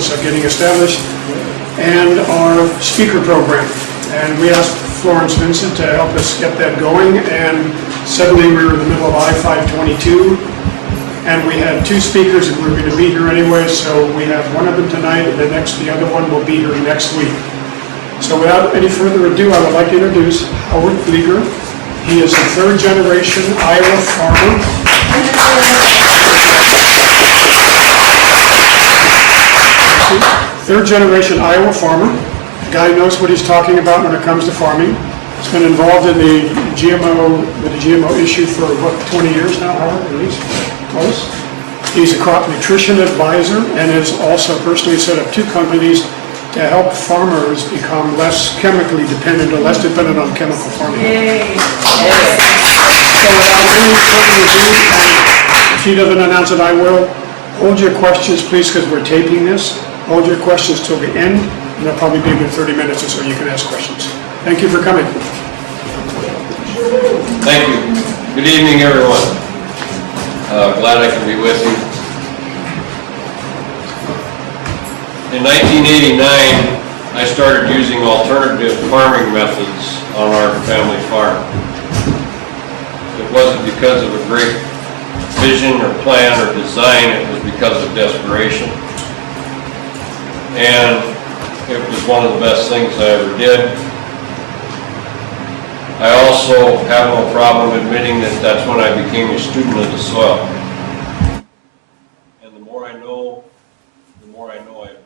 So getting established, and our speaker program. And we asked Florence Vincent to help us get that going, and suddenly we were in the middle of I-522, and we had two speakers that were going to be here anyway, so we have one of them tonight, and the other one will be here next week. So without any further ado, I would like to introduce Howard Vlieger. He is a third-generation Iowa farmer. Third-generation Iowa farmer. The guy knows what he's talking about when it comes to farming. He's been involved in the GMO issue for, what, 20 years now, Howard, at least? Close. He's a crop nutrition advisor and has also personally set up two companies to help farmers become less chemically dependent or less dependent on chemical farming. Yay. So without any further ado, and if he doesn't announce it, I will. Hold your questions, please, because we're taping this. Hold your questions till the end, and there'll probably be a good 30 minutes or so you can ask questions. Thank you for coming. Thank you. Good evening, everyone. Glad I can be with you. In 1989, I started using alternative farming methods on our family farm. It wasn't because of a great vision or plan or design, it was because of desperation. And it was one of the best things I ever did. I also have no problem admitting that that's when I became a student of the soil. And the more I know I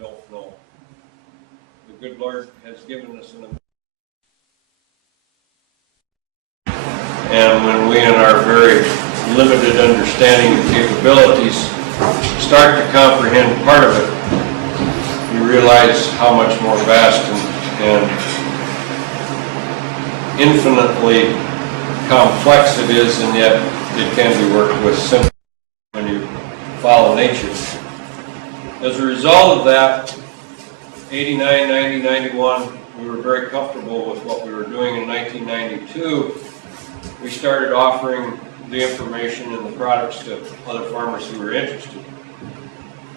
don't know. The good Lord has given us and when we in our very limited understanding and capabilities start to comprehend part of it, you realize how much more vast and infinitely complex it is, and yet it can be worked with simply when you follow nature. As a result of that, 89, 90, 91, we were very comfortable with what we were doing. In 1992, we started offering the information and the products to other farmers who were interested.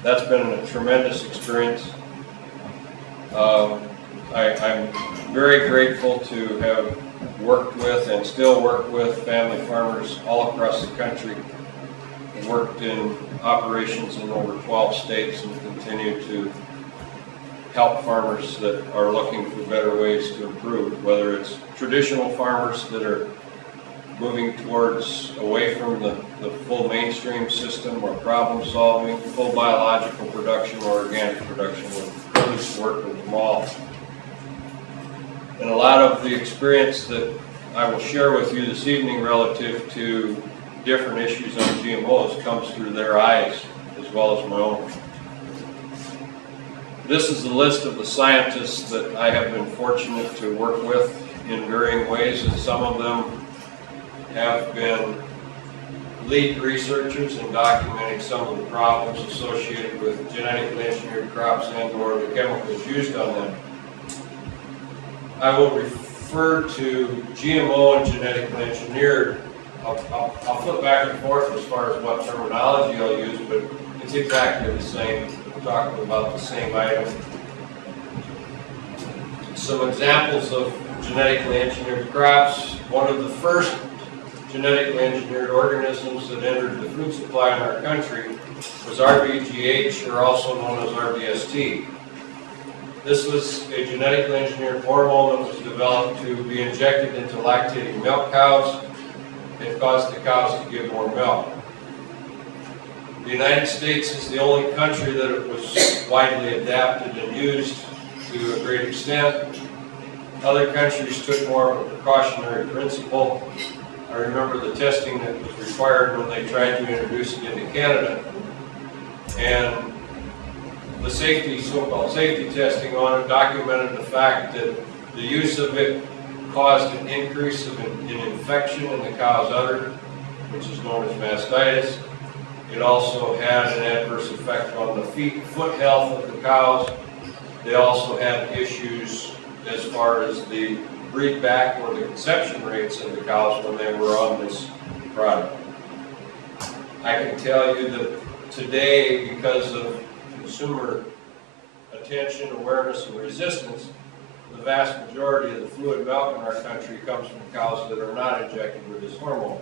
That's been a tremendous experience. I'm very grateful to have worked with and still work with family farmers all across the country. I've worked in operations in over 12 states and continue to help farmers that are looking for better ways to improve, whether it's traditional farmers that are moving towards away from the full mainstream system or problem solving, full biological production or organic production. We're privileged to work with them all. And a lot of the experience that I will share with you this evening relative to different issues on GMOs comes through their eyes as well as my own. This is the list of the scientists that I have been fortunate to work with in varying ways, and some of them have been lead researchers in documenting some of the problems associated with genetically engineered crops and or the chemicals used on them. I will refer to GMO and genetically engineered. I'll flip back and forth as far as what terminology I'll use, but it's exactly the same. We're talking about the same item. Some examples of genetically engineered crops. One of the first genetically engineered organisms that entered the food supply in our country was RBGH, or also known as RBST. This was a genetically engineered hormone that was developed to be injected into lactating milk cows. It caused the cows to give more milk. The United States is the only country that it was widely adapted and used to a great extent. Other countries took more of a precautionary principle. I remember the testing that was required when they tried to introduce it into Canada. And the so-called safety testing on it documented the fact that the use of it caused an increase in infection in the cow's udder, which is known as mastitis. It also had an adverse effect on the foot health of the cows. They also had issues as far as the breed back or the conception rates of the cows when they were on this product. I can tell you that today, because of consumer attention, awareness, and resistance, the vast majority of the fluid milk in our country comes from cows that are not injected with this hormone.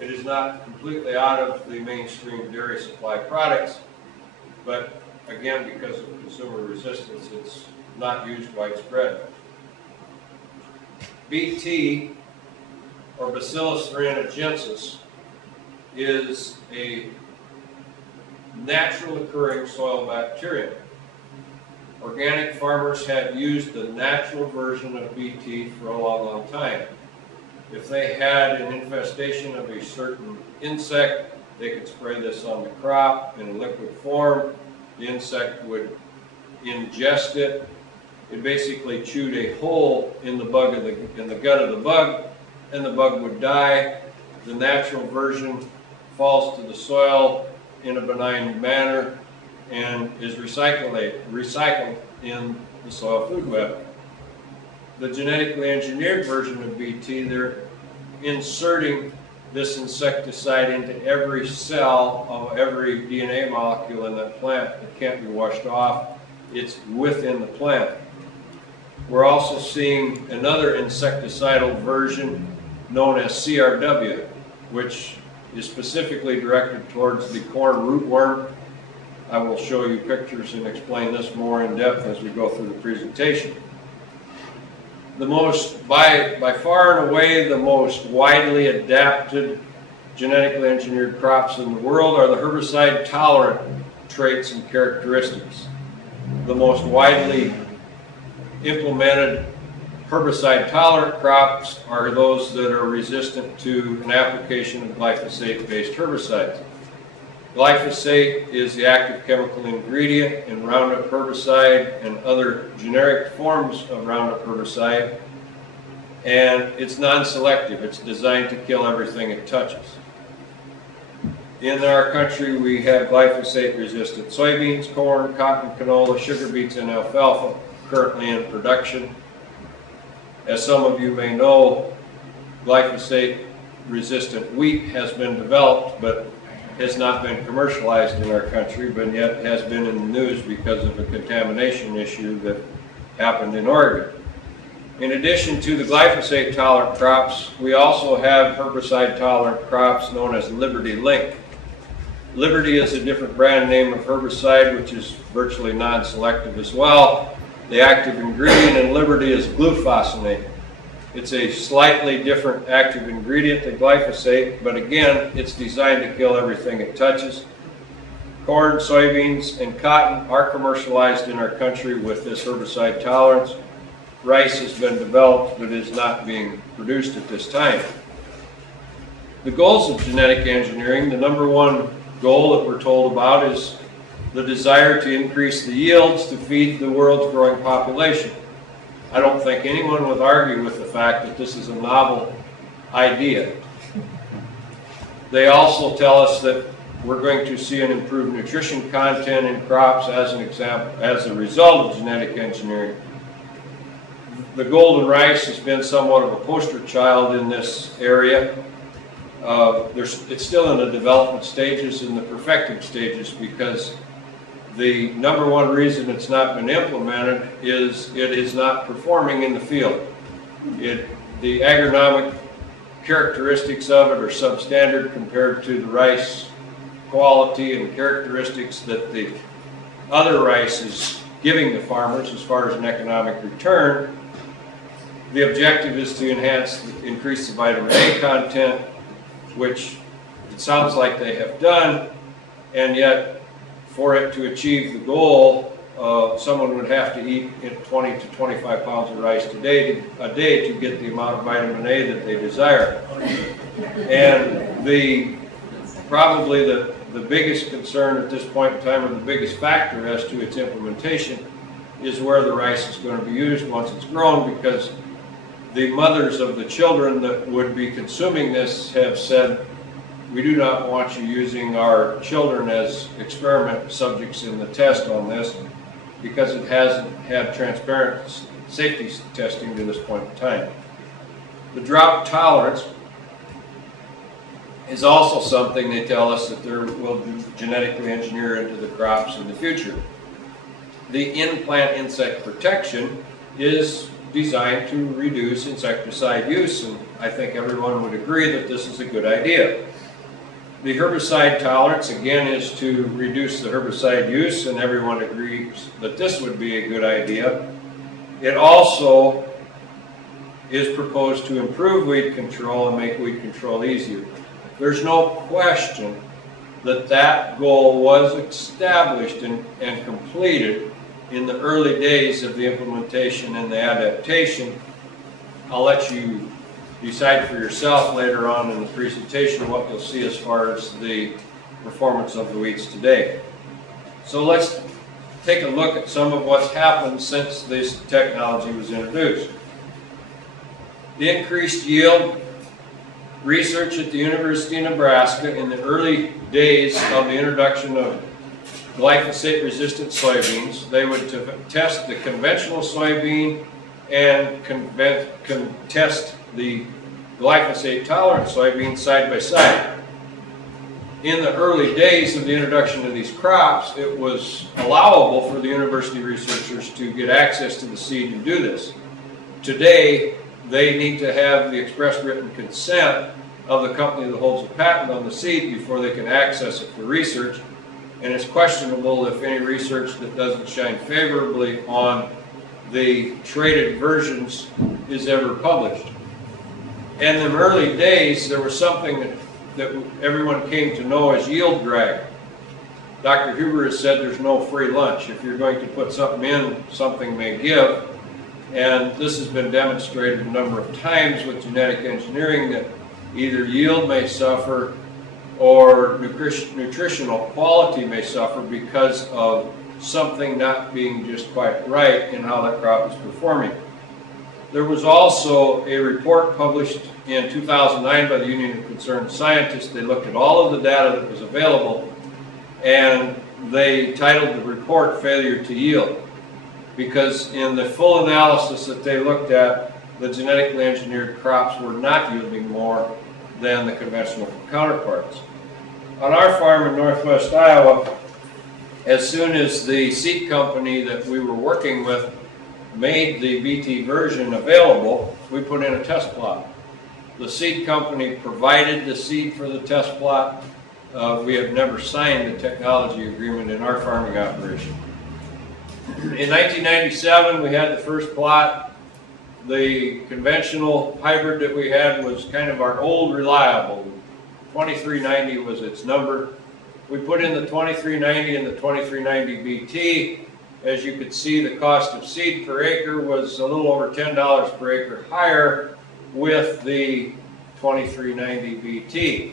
It is not completely out of the mainstream dairy supply products, but again, because of consumer resistance, it's not used widespread. BT, or Bacillus thuringiensis, is a natural occurring soil bacterium. Organic farmers have used the natural version of BT for a long, long time. If they had an infestation of a certain insect, they could spray this on the crop in a liquid form. The insect would ingest it. It basically chewed a hole in the bug in the gut of the bug, and the bug would die. The natural version falls to the soil in a benign manner and is recycled in the soil food web. The genetically engineered version of BT, they're inserting this insecticide into every cell of every DNA molecule in that plant. It can't be washed off. It's within the plant. We're also seeing another insecticidal version known as CRW, which is specifically directed towards the corn rootworm. I will show you pictures and explain this more in depth as we go through the presentation. The most, by far and away, the most widely adapted genetically engineered crops in the world are the herbicide tolerant traits and characteristics. The most widely implemented herbicide tolerant crops are those that are resistant to an application of glyphosate-based herbicides. Glyphosate is the active chemical ingredient in Roundup herbicide and other generic forms of Roundup herbicide, and it's non-selective. It's designed to kill everything it touches. In our country, we have glyphosate-resistant soybeans, corn, cotton, canola, sugar beets, and alfalfa currently in production. As some of you may know, glyphosate-resistant wheat has been developed, but has not been commercialized in our country, but yet has been in the news because of a contamination issue that happened in Oregon. In addition to the glyphosate-tolerant crops, we also have herbicide-tolerant crops known as Liberty Link. Liberty is a different brand name of herbicide, which is virtually non-selective as well. The active ingredient in Liberty is glufosinate. It's a slightly different active ingredient than glyphosate, but again, it's designed to kill everything it touches. Corn, soybeans, and cotton are commercialized in our country with this herbicide tolerance. Rice has been developed, but is not being produced at this time. The goals of genetic engineering, the number one goal that we're told about is the desire to increase the yields to feed the world's growing population. I don't think anyone would argue with the fact that this is a novel idea. They also tell us that we're going to see an improved nutrition content in crops as an example, as a result of genetic engineering. The golden rice has been somewhat of a poster child in this area. It's still in the development stages and the perfecting stages because the number one reason it's not been implemented is it is not performing in the field. The agronomic characteristics of it are substandard compared to the rice quality and characteristics that the other rice is giving the farmers as far as an economic return. The objective is to increase the vitamin A content, which it sounds like they have done, and yet for it to achieve the goal, someone would have to eat 20 to 25 pounds of rice a day to get the amount of vitamin A that they desire. And probably the biggest concern at this point in time, or the biggest factor as to its implementation, is where the rice is going to be used once it's grown, because the mothers of the children that would be consuming this have said, we do not want you using our children as experiment subjects in the test on this, because it hasn't had transparent safety testing to this point in time. The drought tolerance is also something they tell us that there will be genetically engineer into the crops in the future. The in-plant insect protection is designed to reduce insecticide use, and I think everyone would agree that this is a good idea. The herbicide tolerance, again, is to reduce the herbicide use, and everyone agrees that this would be a good idea. It also is proposed to improve weed control and make weed control easier. There's no question that that goal was established and completed in the early days of the implementation and the adaptation. I'll let you decide for yourself later on in the presentation what you'll see as far as the performance of the weeds today. So let's take a look at some of what's happened since this technology was introduced. The increased yield. Research at the University of Nebraska in the early days of the introduction of glyphosate-resistant soybeans, they would test the conventional soybean and test the glyphosate-tolerant soybean side by side. In the early days of the introduction of these crops, it was allowable for the university researchers to get access to the seed and do this. Today, they need to have the express written consent of the company that holds the patent on the seed before they can access it for research. And it's questionable if any research that doesn't shine favorably on the traded versions is ever published. And in the early days, there was something that everyone came to know as yield drag. Dr. Huber has said there's no free lunch. If you're going to put something in, something may give. And this has been demonstrated a number of times with genetic engineering that either yield may suffer or nutritional quality may suffer because of something not being just quite right in how that crop is performing. There was also a report published in 2009 by the Union of Concerned Scientists. They looked at all of the data that was available, and they titled the report "Failure to Yield," because in the full analysis that they looked at, the genetically engineered crops were not yielding more than the conventional counterparts. On our farm in northwest Iowa, as soon as the seed company that we were working with made the BT version available, we put in a test plot. The seed company provided the seed for the test plot. We have never signed a technology agreement in our farming operation. In 1997, we had the first plot. The conventional hybrid that we had was kind of our old reliable. 2390 was its number. We put in the 2390 and the 2390 BT. As you could see, the cost of seed per acre was a little over $10 per acre higher with the 2390 BT.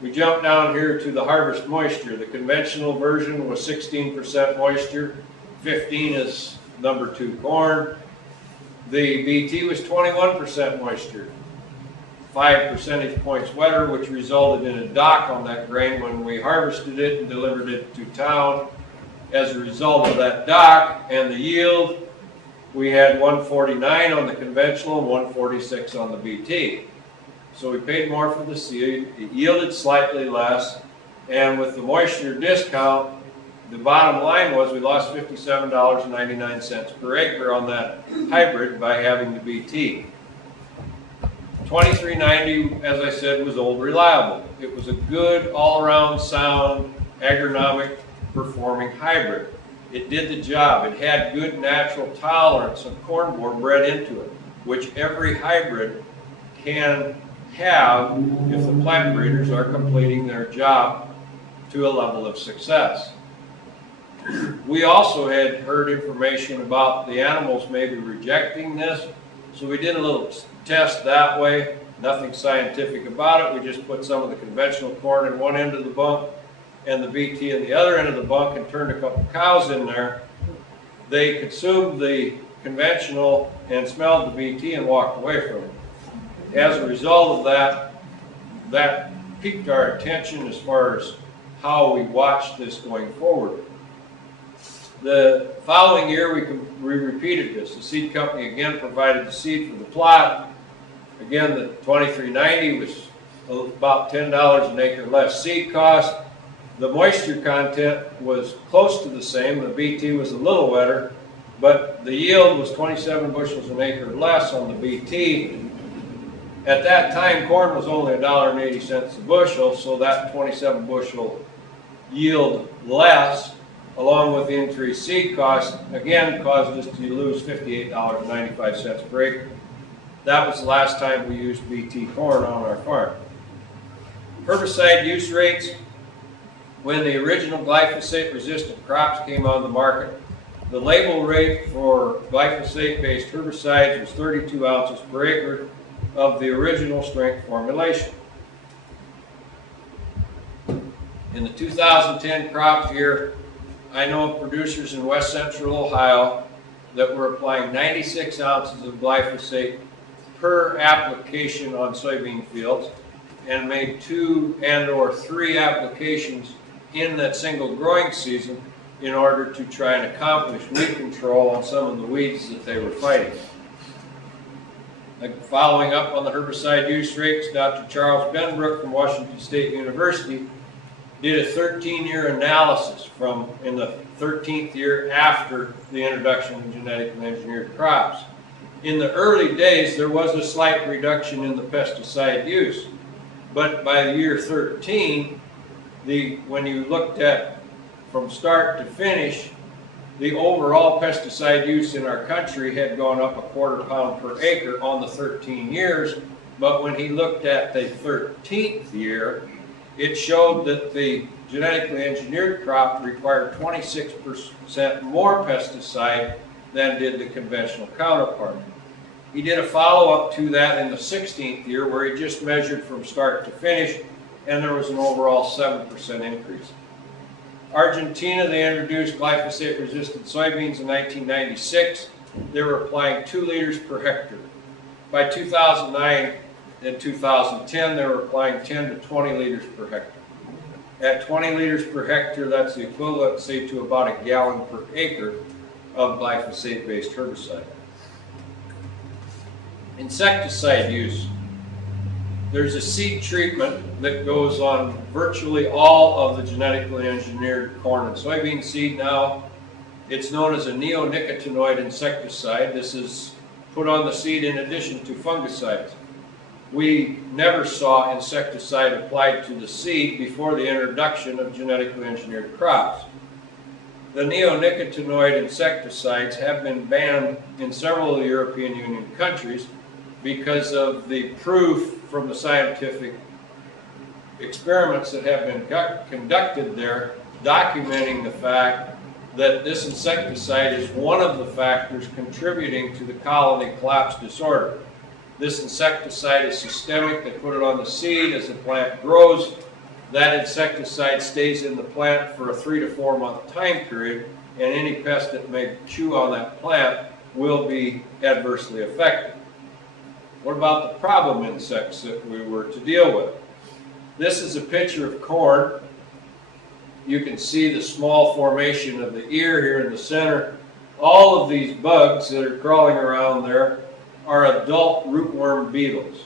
We jump down here to the harvest moisture. The conventional version was 16% moisture. 15 is number 2 corn. The BT was 21% moisture, 5 percentage points wetter, which resulted in a dock on that grain when we harvested it and delivered it to town. As a result of that dock and the yield, we had 149 on the conventional and 146 on the BT. So we paid more for the seed, it yielded slightly less, and with the moisture discount, the bottom line was we lost $57.99 per acre on that hybrid by having the BT. 2390, as I said, was old reliable. It was a good, all-around sound, agronomic performing hybrid. It did the job. It had good natural tolerance of corn borer bred into it, which every hybrid can have if the plant breeders are completing their job to a level of success. We also had heard information about the animals maybe rejecting this, so we did a little test that way. Nothing scientific about it. We just put some of the conventional corn in one end of the bunk and the BT in the other end of the bunk and turned a couple cows in there. They consumed the conventional and smelled the BT and walked away from it. As a result of that piqued our attention as far as how we watched this going forward. The following year, we repeated this. The seed company again provided the seed for the plot. Again, the 2390 was about $10 an acre less seed cost. The moisture content was close to the same. The BT was a little wetter, but the yield was 27 bushels an acre less on the BT. At that time, corn was only $1.80 a bushel, so that 27 bushel yield less, along with the increased seed cost, again caused us to lose $58.95 per acre. That was the last time we used BT corn on our farm. Herbicide use rates. When the original glyphosate-resistant crops came on the market, the label rate for glyphosate-based herbicides was 32 ounces per acre of the original strength formulation. In the 2010 crop year, I know of producers in west central Ohio that were applying 96 ounces of glyphosate per application on soybean fields and made 2 and/or 3 applications in that single growing season in order to try and accomplish weed control on some of the weeds that they were fighting. Following up on the herbicide use rates, Dr. Charles Benbrook from Washington State University did a 13-year analysis from in the 13th year after the introduction of genetically engineered crops. In the early days, there was a slight reduction in the pesticide use, but by the year 13, when you looked at from start to finish, the overall pesticide use in our country had gone up 1/4 pound per acre on the 13 years, but when he looked at the 13th year, it showed that the genetically engineered crop required 26% more pesticide than did the conventional counterpart. He did a follow-up to that in the 16th year where he just measured from start to finish, and there was an overall 7% increase. Argentina, they introduced glyphosate-resistant soybeans in 1996. They were applying 2 liters per hectare. By 2009 and 2010, they were applying 10 to 20 liters per hectare. At 20 liters per hectare, that's the equivalent, say, to about a gallon per acre of glyphosate-based herbicide. Insecticide use. There's a seed treatment that goes on virtually all of the genetically engineered corn and soybean seed now. It's known as a neonicotinoid insecticide. This is put on the seed in addition to fungicides. We never saw insecticide applied to the seed before the introduction of genetically engineered crops. The neonicotinoid insecticides have been banned in several of the European Union countries because of the proof from the scientific experiments that have been conducted there, documenting the fact that this insecticide is one of the factors contributing to the colony collapse disorder. This insecticide is systemic. They put it on the seed as the plant grows. That insecticide stays in the plant for a 3 to 4 month time period, and any pest that may chew on that plant will be adversely affected. What about the problem insects that we were to deal with? This is a picture of corn. You can see the small formation of the ear here in the center. All of these bugs that are crawling around there are adult rootworm beetles.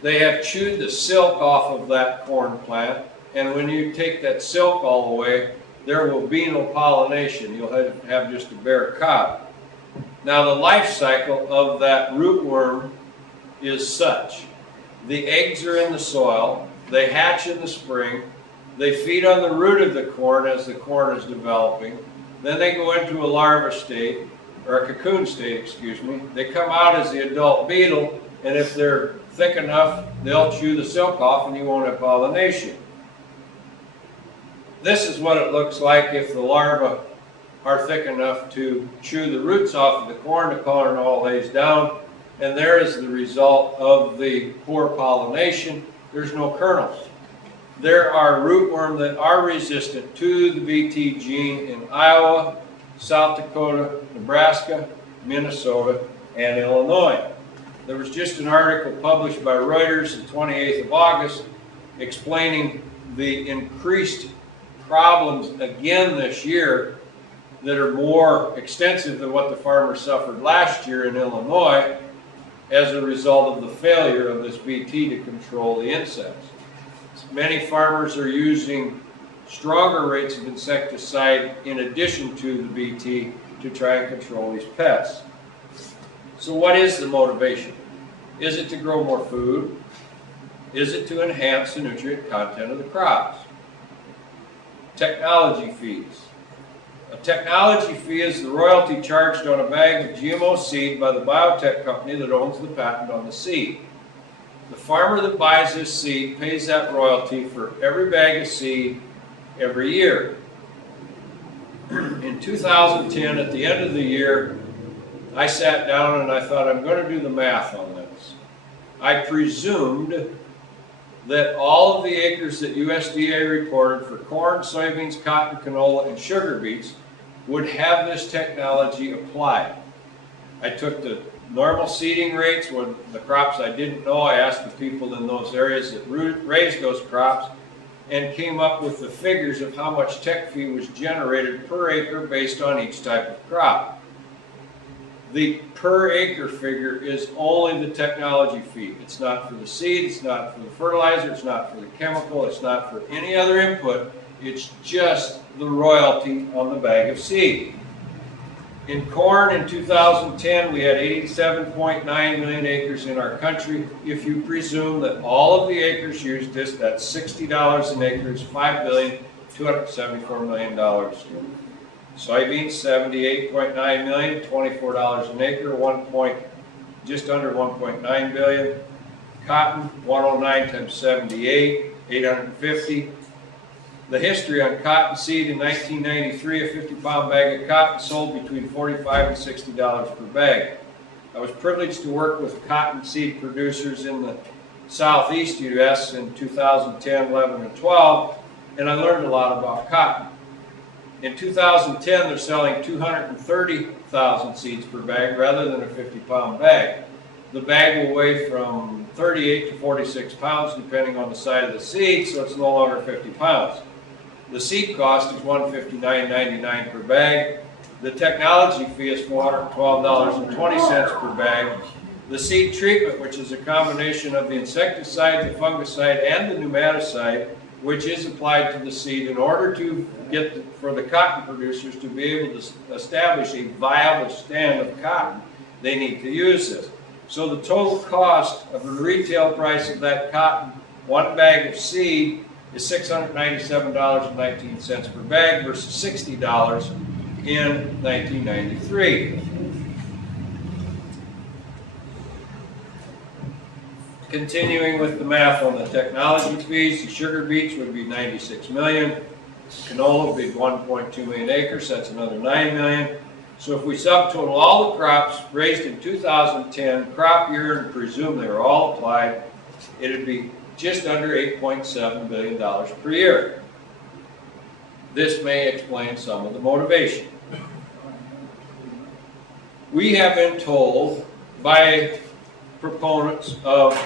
They have chewed the silk off of that corn plant, and when you take that silk all away, there will be no pollination. You'll have just a bare cob. Now the life cycle of that rootworm is such. The eggs are in the soil, they hatch in the spring, they feed on the root of the corn as the corn is developing, then they go into a larva state, or a cocoon state, excuse me. They come out as the adult beetle, and if they're thick enough, they'll chew the silk off and you won't have pollination. This is what it looks like if the larvae are thick enough to chew the roots off of the corn. The corn all lays down, and there is the result of the poor pollination. There's no kernels. There are rootworm that are resistant to the BT gene in Iowa, South Dakota, Nebraska, Minnesota, and Illinois. There was just an article published by Reuters the 28th of August explaining the increased problems again this year that are more extensive than what the farmers suffered last year in Illinois. as a result of the failure of this Bt to control the insects. Many farmers are using stronger rates of insecticide in addition to the Bt to try and control these pests. So what is the motivation? Is it to grow more food? Is it to enhance the nutrient content of the crops? Technology fees. A technology fee is the royalty charged on a bag of GMO seed by the biotech company that owns the patent on the seed. The farmer that buys this seed pays that royalty for every bag of seed every year. In 2010, at the end of the year, I sat down and I thought, I'm going to do the math on this. I presumed that all of the acres that USDA reported for corn, soybeans, cotton, canola, and sugar beets would have this technology applied. I took the normal seeding rates when the crops I didn't know. I asked the people in those areas that raised those crops and came up with the figures of how much tech fee was generated per acre based on each type of crop. The per acre figure is only the technology fee. It's not for the seed, it's not for the fertilizer, it's not for the chemical, it's not for any other input. It's just the royalty on the bag of seed. In corn in 2010, we had 87.9 million acres in our country. If you presume that all of the acres used this, that's $60 an acre, is $5,274 million. Soybeans, 78.9 million, $24 an acre, just under 1.9 billion. Cotton, 109 times 78, 850. The history on cotton seed in 1993, a 50-pound bag of cotton sold between $45 and $60 per bag. I was privileged to work with cotton seed producers in the southeast U.S. in 2010, 11, and 12, and I learned a lot about cotton. In 2010, they're selling 230,000 seeds per bag rather than a 50-pound bag. The bag will weigh from 38 to 46 pounds depending on the size of the seed, so it's no longer 50 pounds. The seed cost is $159.99 per bag. The technology fee is $412.20 per bag. The seed treatment, which is a combination of the insecticide, the fungicide, and the pneumaticide, which is applied to the seed in order to for the cotton producers to be able to establish a viable stand of cotton, they need to use this. So the total cost of the retail price of that cotton, one bag of seed, is $697.19 per bag versus $60 in 1993. Continuing with the math on the technology fees, the sugar beets would be 96 million. Canola would be 1.2 million acres, that's another 9 million. So if we subtotal all the crops raised in 2010 crop year and presume they were all applied, it would be just under $8.7 billion per year. This may explain some of the motivation. We have been told by proponents of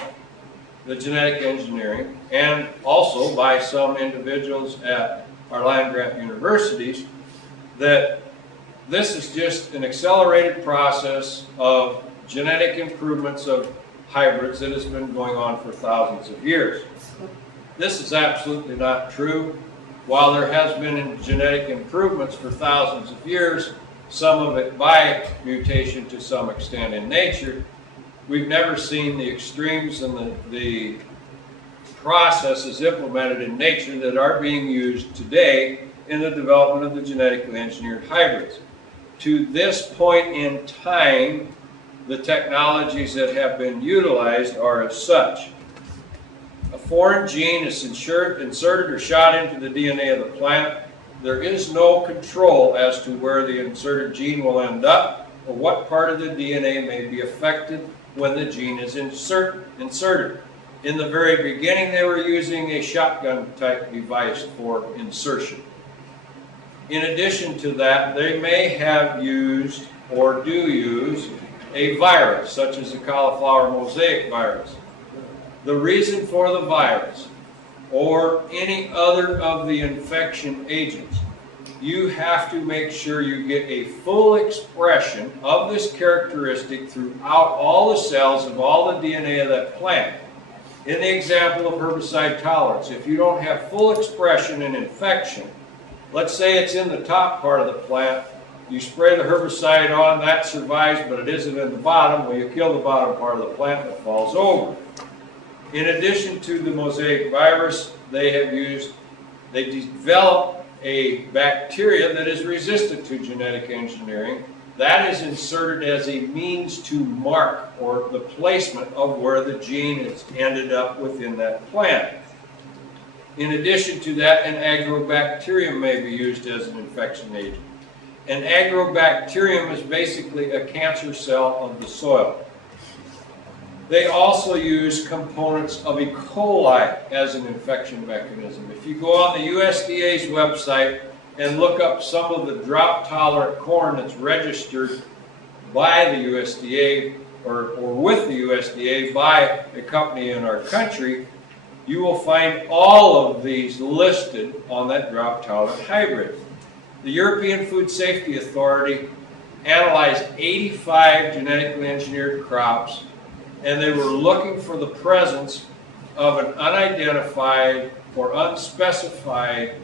the genetic engineering and also by some individuals at our land-grant universities that this is just an accelerated process of genetic improvements of hybrids that has been going on for thousands of years. This is absolutely not true. While there has been genetic improvements for thousands of years, some of it by mutation to some extent in nature, we've never seen the extremes and the processes implemented in nature that are being used today in the development of the genetically engineered hybrids. To this point in time, the technologies that have been utilized are as such. A foreign gene is inserted or shot into the DNA of the plant. There is no control as to where the inserted gene will end up or what part of the DNA may be affected when the gene is inserted. In the very beginning, they were using a shotgun type device for insertion. In addition to that, they may have used or do use a virus, such as the cauliflower mosaic virus. The reason for the virus or any other of the infection agents you have to make sure you get a full expression of this characteristic throughout all the cells of all the DNA of that plant. In the example of herbicide tolerance, if you don't have full expression and infection, let's say it's in the top part of the plant, you spray the herbicide on, that survives, but it isn't in the bottom, well, you kill the bottom part of the plant that falls over. In addition to the mosaic virus, they developed a bacteria that is resistant to genetic engineering. That is inserted as a means to mark or the placement of where the gene is ended up within that plant. In addition to that, an agrobacterium may be used as an infection agent. An agrobacterium is basically a cancer cell of the soil. They also use components of E. coli as an infection mechanism. If you go on the USDA's website and look up some of the drought-tolerant corn that's registered by the USDA or with the USDA by a company in our country, you will find all of these listed on that drought-tolerant hybrid. The European Food Safety Authority analyzed 85 genetically engineered crops, and they were looking for the presence of an unidentified or unspecified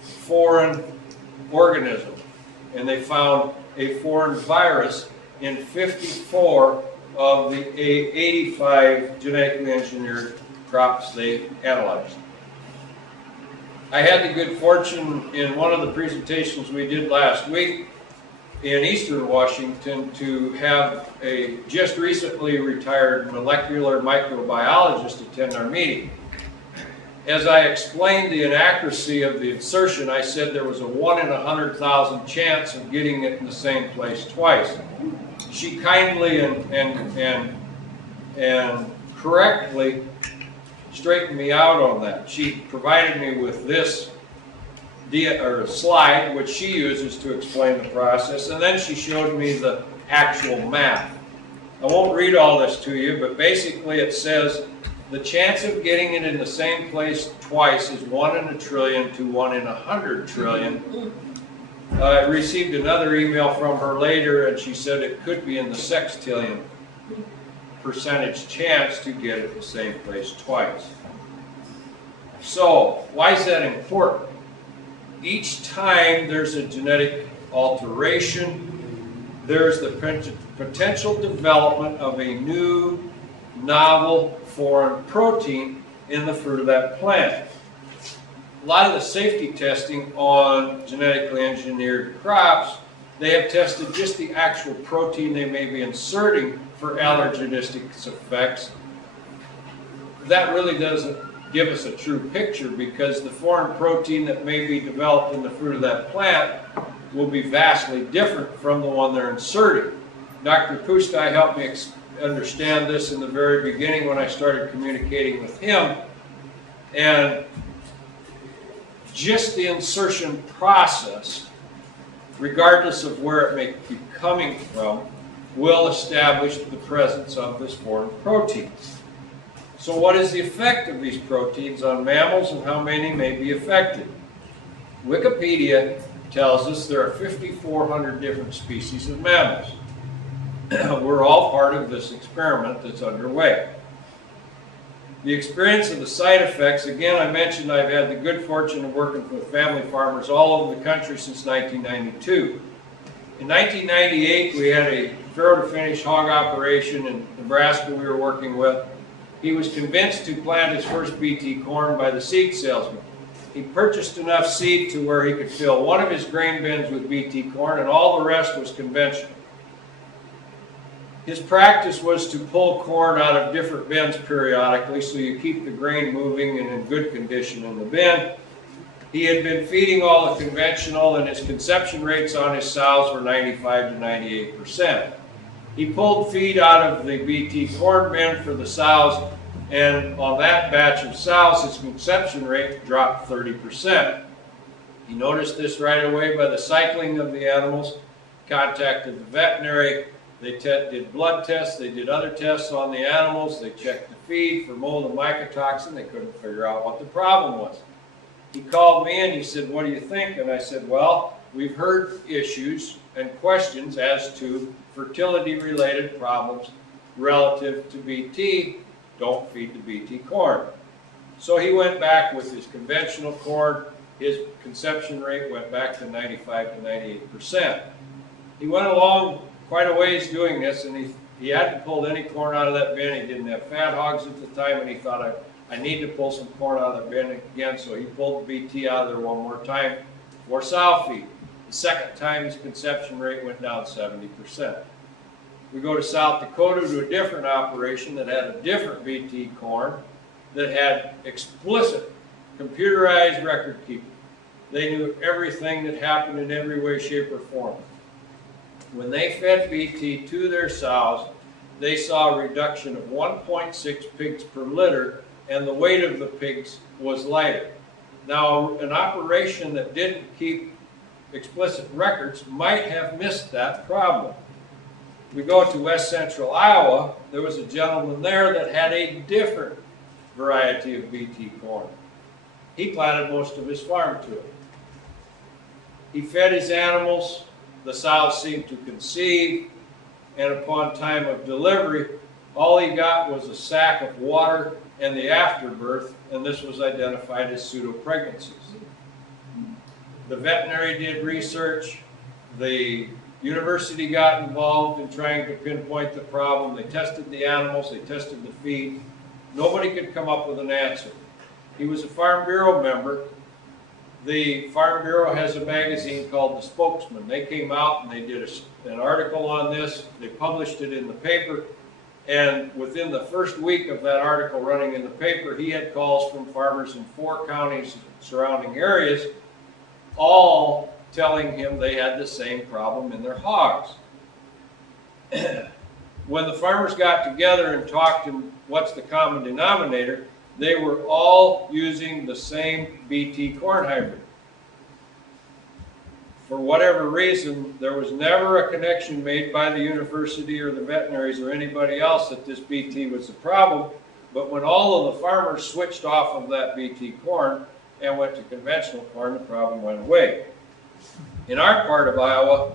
foreign organism. And they found a foreign virus in 54 of the 85 genetically engineered crops they analyzed. I had the good fortune in one of the presentations we did last week in Eastern Washington to have a just recently retired molecular microbiologist attend our meeting. As I explained the inaccuracy of the insertion, I said there was a 1 in 100,000 chance of getting it in the same place twice. She kindly and correctly straightened me out on that. She provided me with this slide, which she uses to explain the process, and then she showed me the actual math. I won't read all this to you, but basically it says the chance of getting it in the same place twice is 1 in a trillion to 1 in 100 trillion. I received another email from her later, and she said it could be in the sextillion percentage chance to get it the same place twice. So, why is that important? Each time there's a genetic alteration, there's the potential development of a new, novel, foreign protein in the fruit of that plant. A lot of the safety testing on genetically engineered crops, they have tested just the actual protein they may be inserting for allergenistic effects. That really doesn't give us a true picture, because the foreign protein that may be developed in the fruit of that plant will be vastly different from the one they're inserting. Dr. Pustai helped me understand this in the very beginning when I started communicating with him, and just the insertion process, regardless of where it may be coming from, will establish the presence of this foreign protein. So what is the effect of these proteins on mammals and how many may be affected? Wikipedia tells us there are 5,400 different species of mammals. We're all part of this experiment that's underway. The experience of the side effects, again, I mentioned I've had the good fortune of working with family farmers all over the country since 1992. In 1998, we had a farrow-to-finish hog operation in Nebraska we were working with. He was convinced to plant his first BT corn by the seed salesman. He purchased enough seed to where he could fill one of his grain bins with BT corn, and all the rest was conventional. His practice was to pull corn out of different bins periodically so you keep the grain moving and in good condition in the bin. He had been feeding all the conventional, and his conception rates on his sows were 95 to 98%. He pulled feed out of the BT corn bin for the sows, and on that batch of sows, his conception rate dropped 30%. He noticed this right away by the cycling of the animals, contacted the veterinary. They did blood tests, they did other tests on the animals, they checked the feed for mold and mycotoxin. They couldn't figure out what the problem was. He called me and he said, what do you think? And I said, well, we've heard issues and questions as to fertility-related problems relative to Bt. Don't feed the Bt corn. So he went back with his conventional corn. His conception rate went back to 95 to 98%. He went along quite a ways doing this, and he hadn't pulled any corn out of that bin. He didn't have fat hogs at the time, and he thought, I need to pull some corn out of the bin again, so he pulled the Bt out of there one more time for sow feed. The second time, his conception rate went down 70%. We go to South Dakota to a different operation that had a different Bt corn that had explicit computerized record keeping. They knew everything that happened in every way, shape, or form. When they fed Bt to their sows, they saw a reduction of 1.6 pigs per litter, and the weight of the pigs was lighter. Now, an operation that didn't keep explicit records might have missed that problem. We go to West Central Iowa. There was a gentleman there that had a different variety of Bt corn. He planted most of his farm to it. He fed his animals. The sows seemed to conceive, and upon time of delivery, all he got was a sack of water and the afterbirth, and this was identified as pseudo-pregnancies. The veterinary did research. The university got involved in trying to pinpoint the problem. They tested the animals, they tested the feed. Nobody could come up with an answer. He was a Farm Bureau member. The Farm Bureau has a magazine called The Spokesman. They came out and they did an article on this. They published it in the paper. And within the first week of that article running in the paper, he had calls from farmers in 4 counties surrounding areas, all telling him they had the same problem in their hogs. When the farmers got together and talked to what's the common denominator, they were all using the same Bt corn hybrid. For whatever reason, there was never a connection made by the university or the veterinaries or anybody else that this Bt was the problem. But when all of the farmers switched off of that Bt corn and went to conventional corn, the problem went away. In our part of Iowa,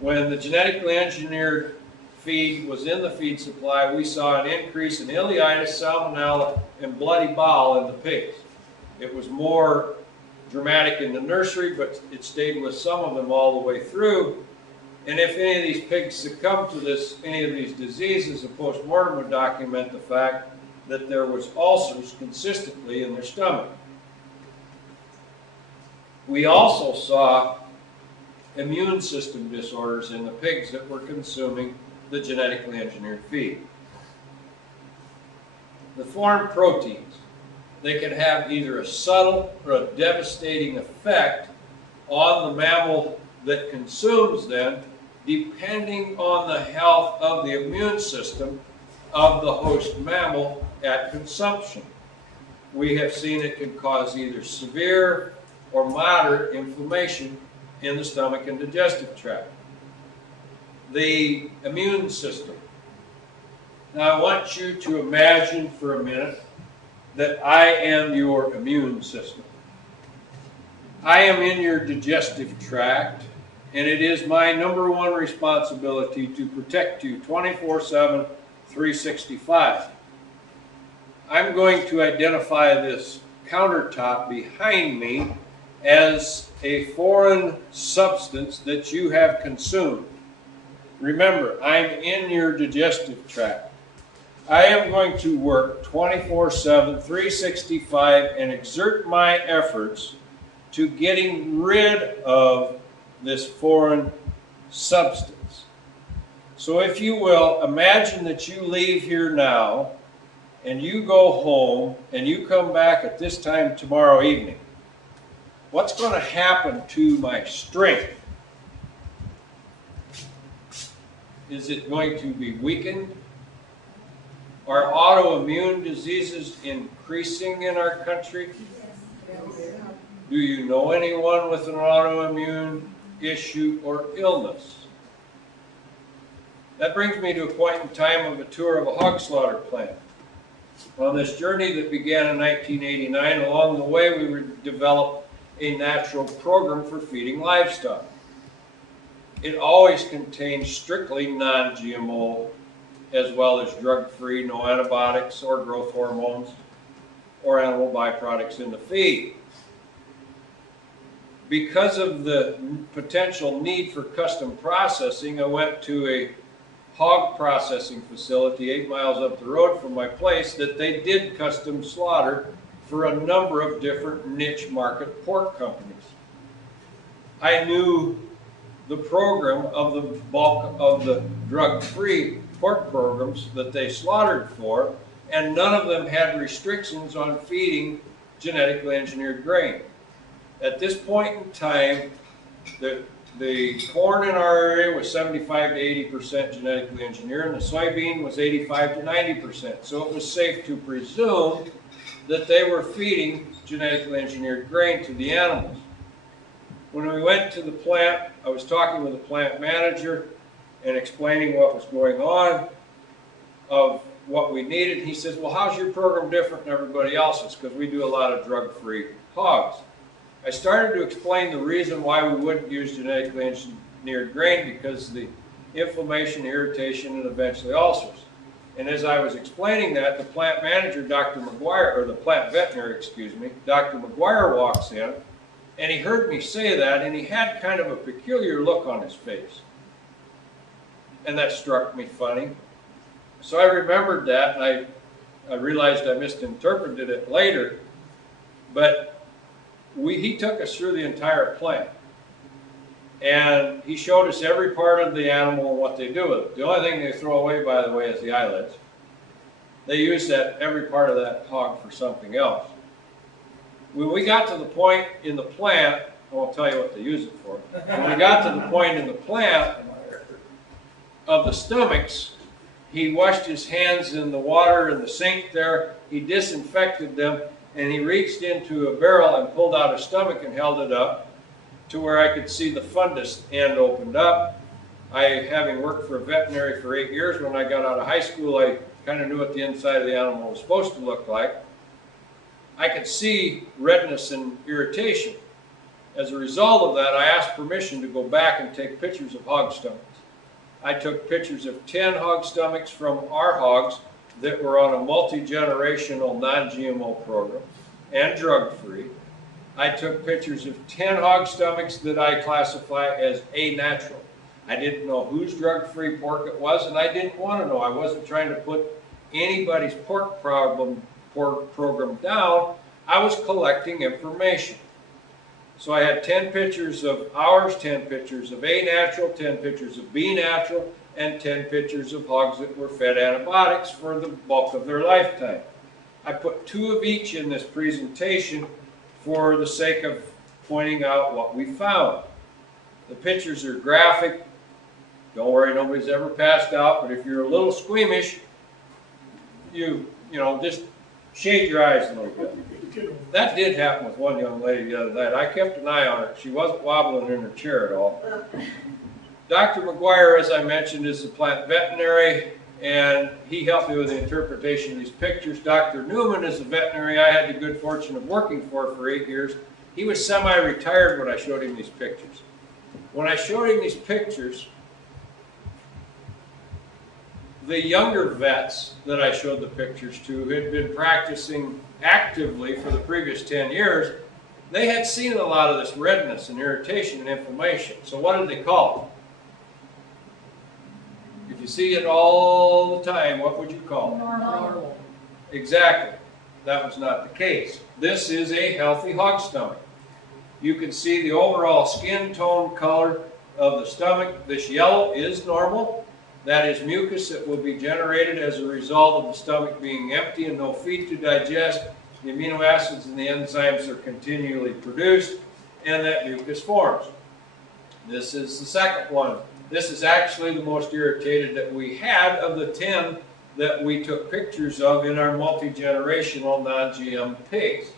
when the genetically engineered feed was in the feed supply, we saw an increase in ileitis, salmonella, and bloody bowel in the pigs. It was more dramatic in the nursery, but it stayed with some of them all the way through. And if any of these pigs succumbed to any of these diseases, a post-mortem would document the fact that there was ulcers consistently in their stomach. We also saw immune system disorders in the pigs that were consuming the genetically engineered feed. The foreign proteins, they can have either a subtle or a devastating effect on the mammal that consumes them, depending on the health of the immune system of the host mammal at consumption. We have seen it can cause either severe or moderate inflammation in the stomach and digestive tract. The immune system. Now I want you to imagine for a minute that I am your immune system. I am in your digestive tract, and it is my #1 responsibility to protect you 24/7, 365. I'm going to identify this countertop behind me as a foreign substance that you have consumed. Remember, I'm in your digestive tract. I am going to work 24/7, 365 and exert my efforts to getting rid of this foreign substance. So if you will, imagine that you leave here now and you go home and you come back at this time tomorrow evening. What's going to happen to my strength? Is it going to be weakened? Are autoimmune diseases increasing in our country? Do you know anyone with an autoimmune issue or illness? That brings me to a point in time of a tour of a hog slaughter plant. On this journey that began in 1989, along the way we developed a natural program for feeding livestock. It always contained strictly non-GMO, as well as drug-free, no antibiotics or growth hormones or animal byproducts in the feed. Because of the potential need for custom processing, I went to a hog processing facility 8 miles up the road from my place that they did custom slaughter for a number of different niche market pork companies. I knew the program of the bulk of the drug-free pork programs that they slaughtered for, and none of them had restrictions on feeding genetically engineered grain. At this point in time, the corn in our area was 75 to 80% genetically engineered, and the soybean was 85 to 90%. So it was safe to presume that they were feeding genetically engineered grain to the animals. When we went to the plant, I was talking with the plant manager and explaining what was going on, of what we needed. He says, well, how's your program different than everybody else's? Because we do a lot of drug-free hogs. I started to explain the reason why we wouldn't use genetically engineered grain, because the inflammation, irritation, and eventually ulcers. And as I was explaining that, the plant manager, Dr. McGuire, or the plant veterinary, excuse me, Dr. McGuire walks in, and he heard me say that, and he had kind of a peculiar look on his face. And that struck me funny. So I remembered that, and I realized I misinterpreted it later, but he took us through the entire plant, and he showed us every part of the animal and what they do with it. The only thing they throw away, by the way, is the eyelids. They use every part of that hog for something else. When we got to the point in the plant, I won't tell you what they use it for. When we got to the point in the plant of the stomachs, he washed his hands in the water in the sink there, he disinfected them, and he reached into a barrel and pulled out a stomach and held it up to where I could see the fundus end opened up. Having worked for a veterinary for 8 years, when I got out of high school, I kind of knew what the inside of the animal was supposed to look like. I could see redness and irritation. As a result of that, I asked permission to go back and take pictures of hog stomachs. I took pictures of 10 hog stomachs from our hogs that were on a multi-generational non-GMO program and drug-free. I took pictures of 10 hog stomachs that I classify as a-natural. I didn't know whose drug-free pork it was, and I didn't want to know. I wasn't trying to put anybody's pork program down. I was collecting information. So I had 10 pictures of ours, 10 pictures of A-natural, 10 pictures of B-natural, and 10 pictures of hogs that were fed antibiotics for the bulk of their lifetime. I put 2 of each in this presentation for the sake of pointing out what we found. The pictures are graphic. Don't worry, nobody's ever passed out, but if you're a little squeamish, you know, just shade your eyes a little bit. That did happen with one young lady the other night. I kept an eye on her. She wasn't wobbling in her chair at all. Dr. McGuire, as I mentioned, is the plant veterinary, and he helped me with the interpretation of these pictures. Dr. Newman is a veterinary I had the good fortune of working for 8 years. He was semi-retired when I showed him these pictures. When I showed him these pictures, the younger vets that I showed the pictures to, who had been practicing actively for the previous 10 years, they had seen a lot of this redness and irritation and inflammation. So what did they call it? If you see it all the time, what would you call it? Normal. Exactly. That was not the case. This is a healthy hog stomach. You can see the overall skin tone color of the stomach. This yellow is normal. That is mucus that will be generated as a result of the stomach being empty and no feed to digest. The amino acids and the enzymes are continually produced, and that mucus forms. This is the second one. This is actually the most irritated that we had of the 10 that we took pictures of in our multi-generational non-GM pigs.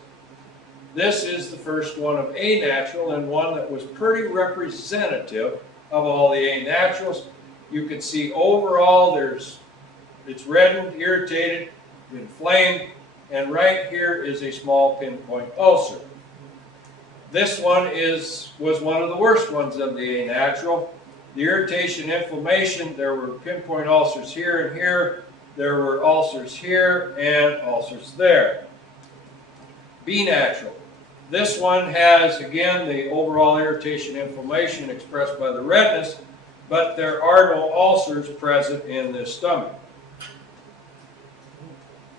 This is the first one of A-natural, and one that was pretty representative of all the A-naturals. You can see overall it's reddened, irritated, inflamed, and right here is a small pinpoint ulcer. This one was one of the worst ones of the A-natural. The irritation, inflammation, there were pinpoint ulcers here and here, there were ulcers here and ulcers there. B-natural. This one has, again, the overall irritation, inflammation expressed by the redness, but there are no ulcers present in this stomach.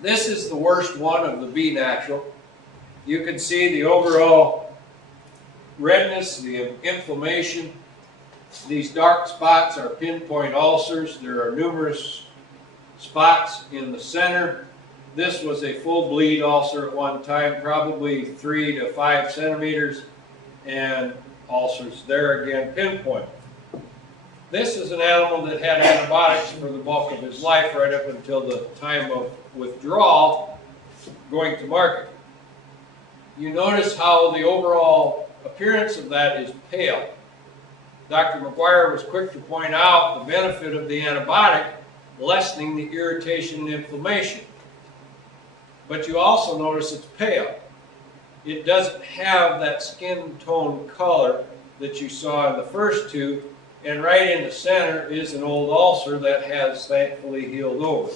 This is the worst one of the B-natural. You can see the overall redness, the inflammation. These dark spots are pinpoint ulcers. There are numerous spots in the center. This was a full bleed ulcer at one time, probably 3 to 5 centimeters, and ulcers there again, pinpoint. This is an animal that had antibiotics for the bulk of his life, right up until the time of withdrawal, going to market. You notice how the overall appearance of that is pale. Dr. McGuire was quick to point out the benefit of the antibiotic, lessening the irritation and inflammation. But you also notice it's pale. It doesn't have that skin tone color that you saw in the first two, and right in the center is an old ulcer that has thankfully healed over.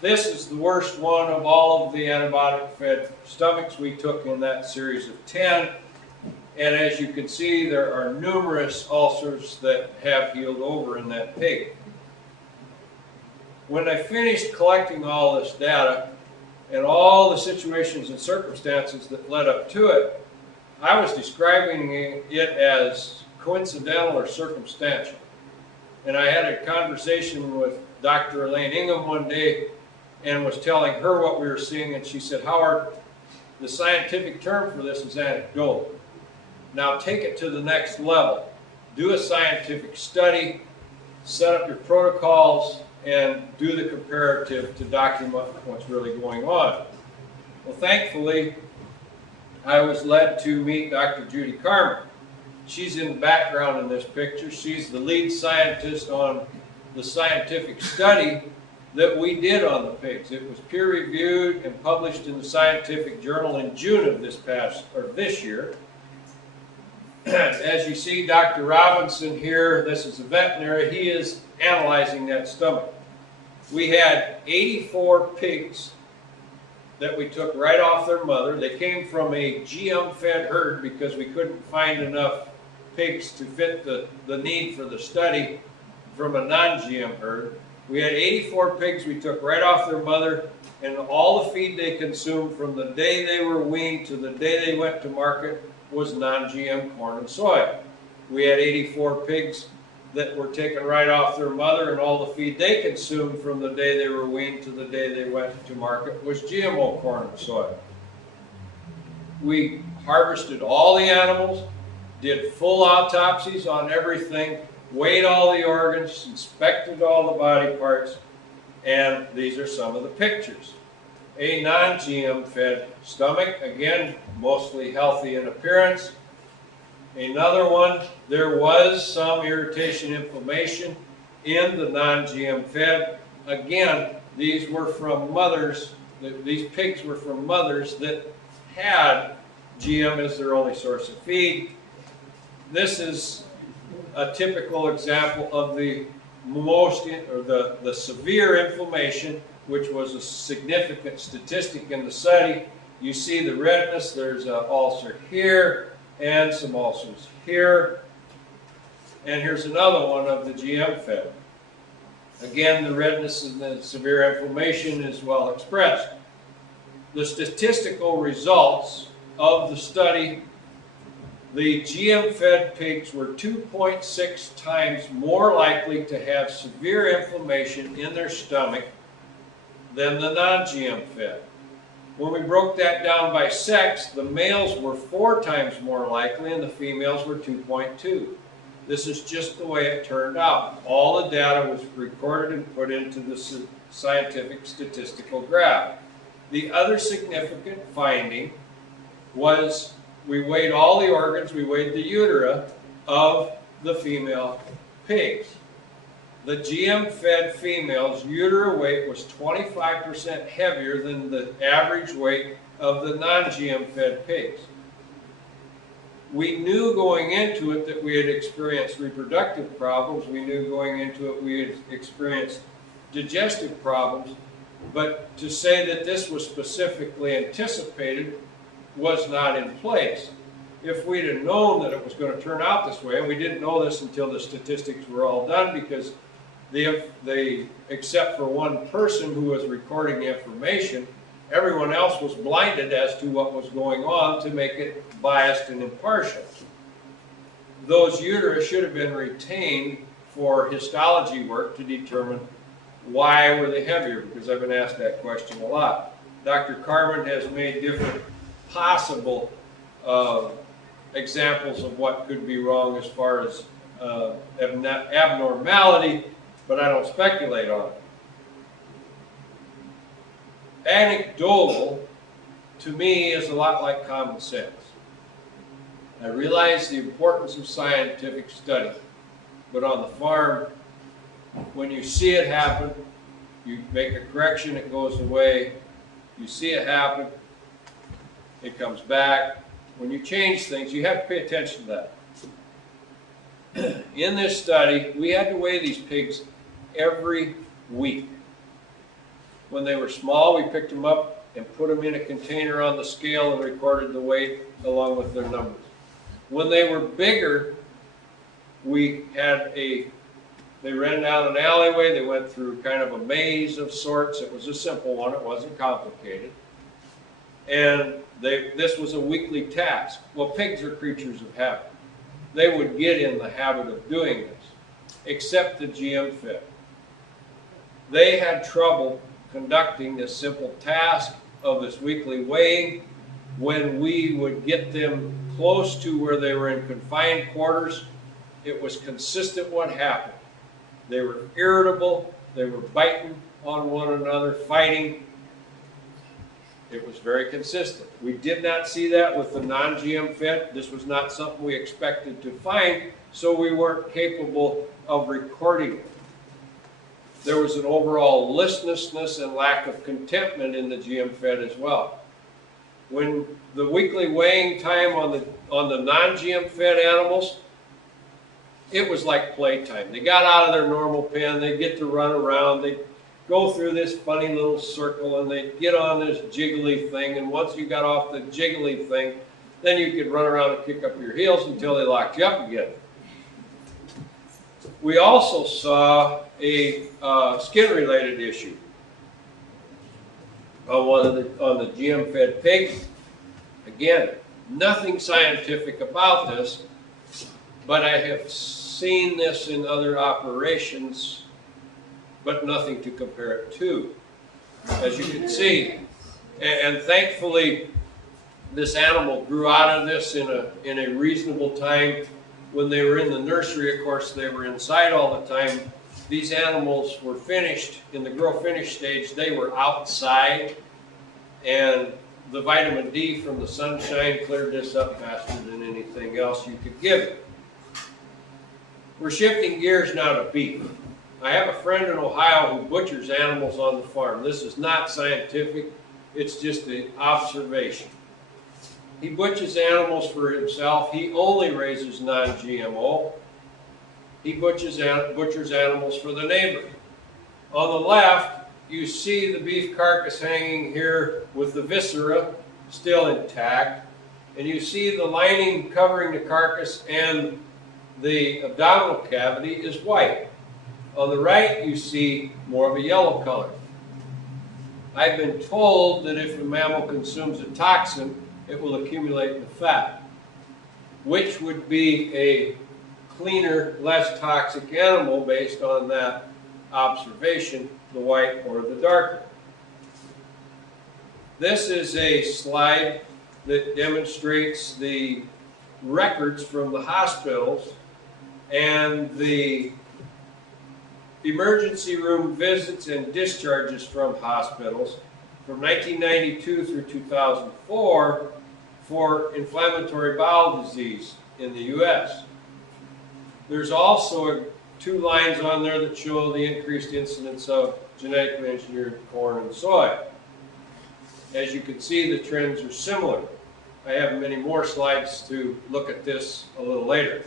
This is the worst one of all of the antibiotic-fed stomachs we took in that series of 10. And as you can see, there are numerous ulcers that have healed over in that pig. When I finished collecting all this data and all the situations and circumstances that led up to it, I was describing it as coincidental or circumstantial. And I had a conversation with Dr. Elaine Ingham one day and was telling her what we were seeing, and she said, "Howard, the scientific term for this is anecdotal. Now take it to the next level. Do a scientific study, set up your protocols, and do the comparative to document what's really going on." Well, thankfully, I was led to meet Dr. Judy Carmen. She's in the background in this picture. She's the lead scientist on the scientific study that we did on the pigs. It was peer-reviewed and published in the Scientific Journal in June of this year. As you see, Dr. Robinson here, this is a veterinary, he is analyzing that stomach. We had 84 pigs that we took right off their mother. They came from a GM-fed herd because we couldn't find enough pigs to fit the need for the study from a non-GM herd. We had 84 pigs we took right off their mother, and all the feed they consumed from the day they were weaned to the day they went to market was non-GM corn and soy. We had 84 pigs that were taken right off their mother, and all the feed they consumed from the day they were weaned to the day they went to market was GMO corn and soy. We harvested all the animals, did full autopsies on everything, weighed all the organs, inspected all the body parts, and these are some of the pictures. A non-GM fed stomach, again, mostly healthy in appearance. Another one, there was some irritation, inflammation in the non-GM fed. Again, these were from mothers, these pigs were from mothers that had GM as their only source of feed. This is a typical example of the the severe inflammation, which was a significant statistic in the study. You see the redness, there's an ulcer here, and some ulcers here. And here's another one of the GM fed. Again, the redness and the severe inflammation is well expressed. The statistical results of the study, the GM-fed pigs were 2.6 times more likely to have severe inflammation in their stomach than the non-GM-fed. When we broke that down by sex, the males were 4 times more likely and the females were 2.2. This is just the way it turned out. All the data was recorded and put into the scientific statistical graph. The other significant finding was we weighed all the organs, we weighed the utera of the female pigs. the GM-fed female's uterine weight was 25% heavier than the average weight of the non-GM-fed pigs. We knew going into it that we had experienced reproductive problems. We knew going into it we had experienced digestive problems. But to say that this was specifically anticipated was not in place. If we'd have known that it was going to turn out this way, and we didn't know this until the statistics were all done, because they except for one person who was recording the information, everyone else was blinded as to what was going on to make it biased and impartial. Those uterus should have been retained for histology work to determine why were they heavier, because I've been asked that question a lot. Dr. Carmen has made different possible examples of what could be wrong as far as abnormality, but I don't speculate on it. Anecdotal, to me, is a lot like common sense. I realize the importance of scientific study, but on the farm, when you see it happen, you make a correction, it goes away. You see it happen, it comes back. When you change things, you have to pay attention to that. In this study, we had to weigh these pigs every week. When they were small, we picked them up and put them in a container on the scale and recorded the weight along with their numbers. When they were bigger, they ran down an alleyway, they went through kind of a maze of sorts. It was a simple one, it wasn't complicated. And this was a weekly task. Well, pigs are creatures of habit. They would get in the habit of doing this, except the GM fed. They had trouble conducting this simple task of this weekly weighing. When we would get them close to where they were in confined quarters, it was consistent what happened. They were irritable, they were biting on one another, fighting. It was very consistent. We did not see that with the non-GM fed. This was not something we expected to find, so we weren't capable of recording it. There was an overall listlessness and lack of contentment in the GM fed as well. When the weekly weighing time on the non-GM fed animals, it was like playtime. They got out of their normal pen, they'd get to run around, they'd go through this funny little circle, and they'd get on this jiggly thing, and once you got off the jiggly thing, then you could run around and kick up your heels until they locked you up again. We also saw a skin-related issue on the GM-fed pig. Again, nothing scientific about this, but I have seen this in other operations, but nothing to compare it to, as you can see. And thankfully, this animal grew out of this in a reasonable time. When they were in the nursery, of course, they were inside all the time. These animals were finished, in the grow finish stage, they were outside, and the vitamin D from the sunshine cleared this up faster than anything else you could give it. We're shifting gears now to beef. I have a friend in Ohio who butchers animals on the farm. This is not scientific, it's just an observation. He butchers animals for himself. He only raises non-GMO. He butchers animals for the neighbor. On the left, you see the beef carcass hanging here with the viscera still intact. And you see the lining covering the carcass, and the abdominal cavity is white. On the right, you see more of a yellow color. I've been told that if a mammal consumes a toxin, it will accumulate in the fat, which would be a cleaner, less toxic animal based on that observation, the white or the darker. This is a slide that demonstrates the records from the hospitals and the emergency room visits and discharges from hospitals from 1992 through 2004 for inflammatory bowel disease in the U.S. There's also two lines on there that show the increased incidence of genetically engineered corn and soy. As you can see, the trends are similar. I have many more slides to look at this a little later.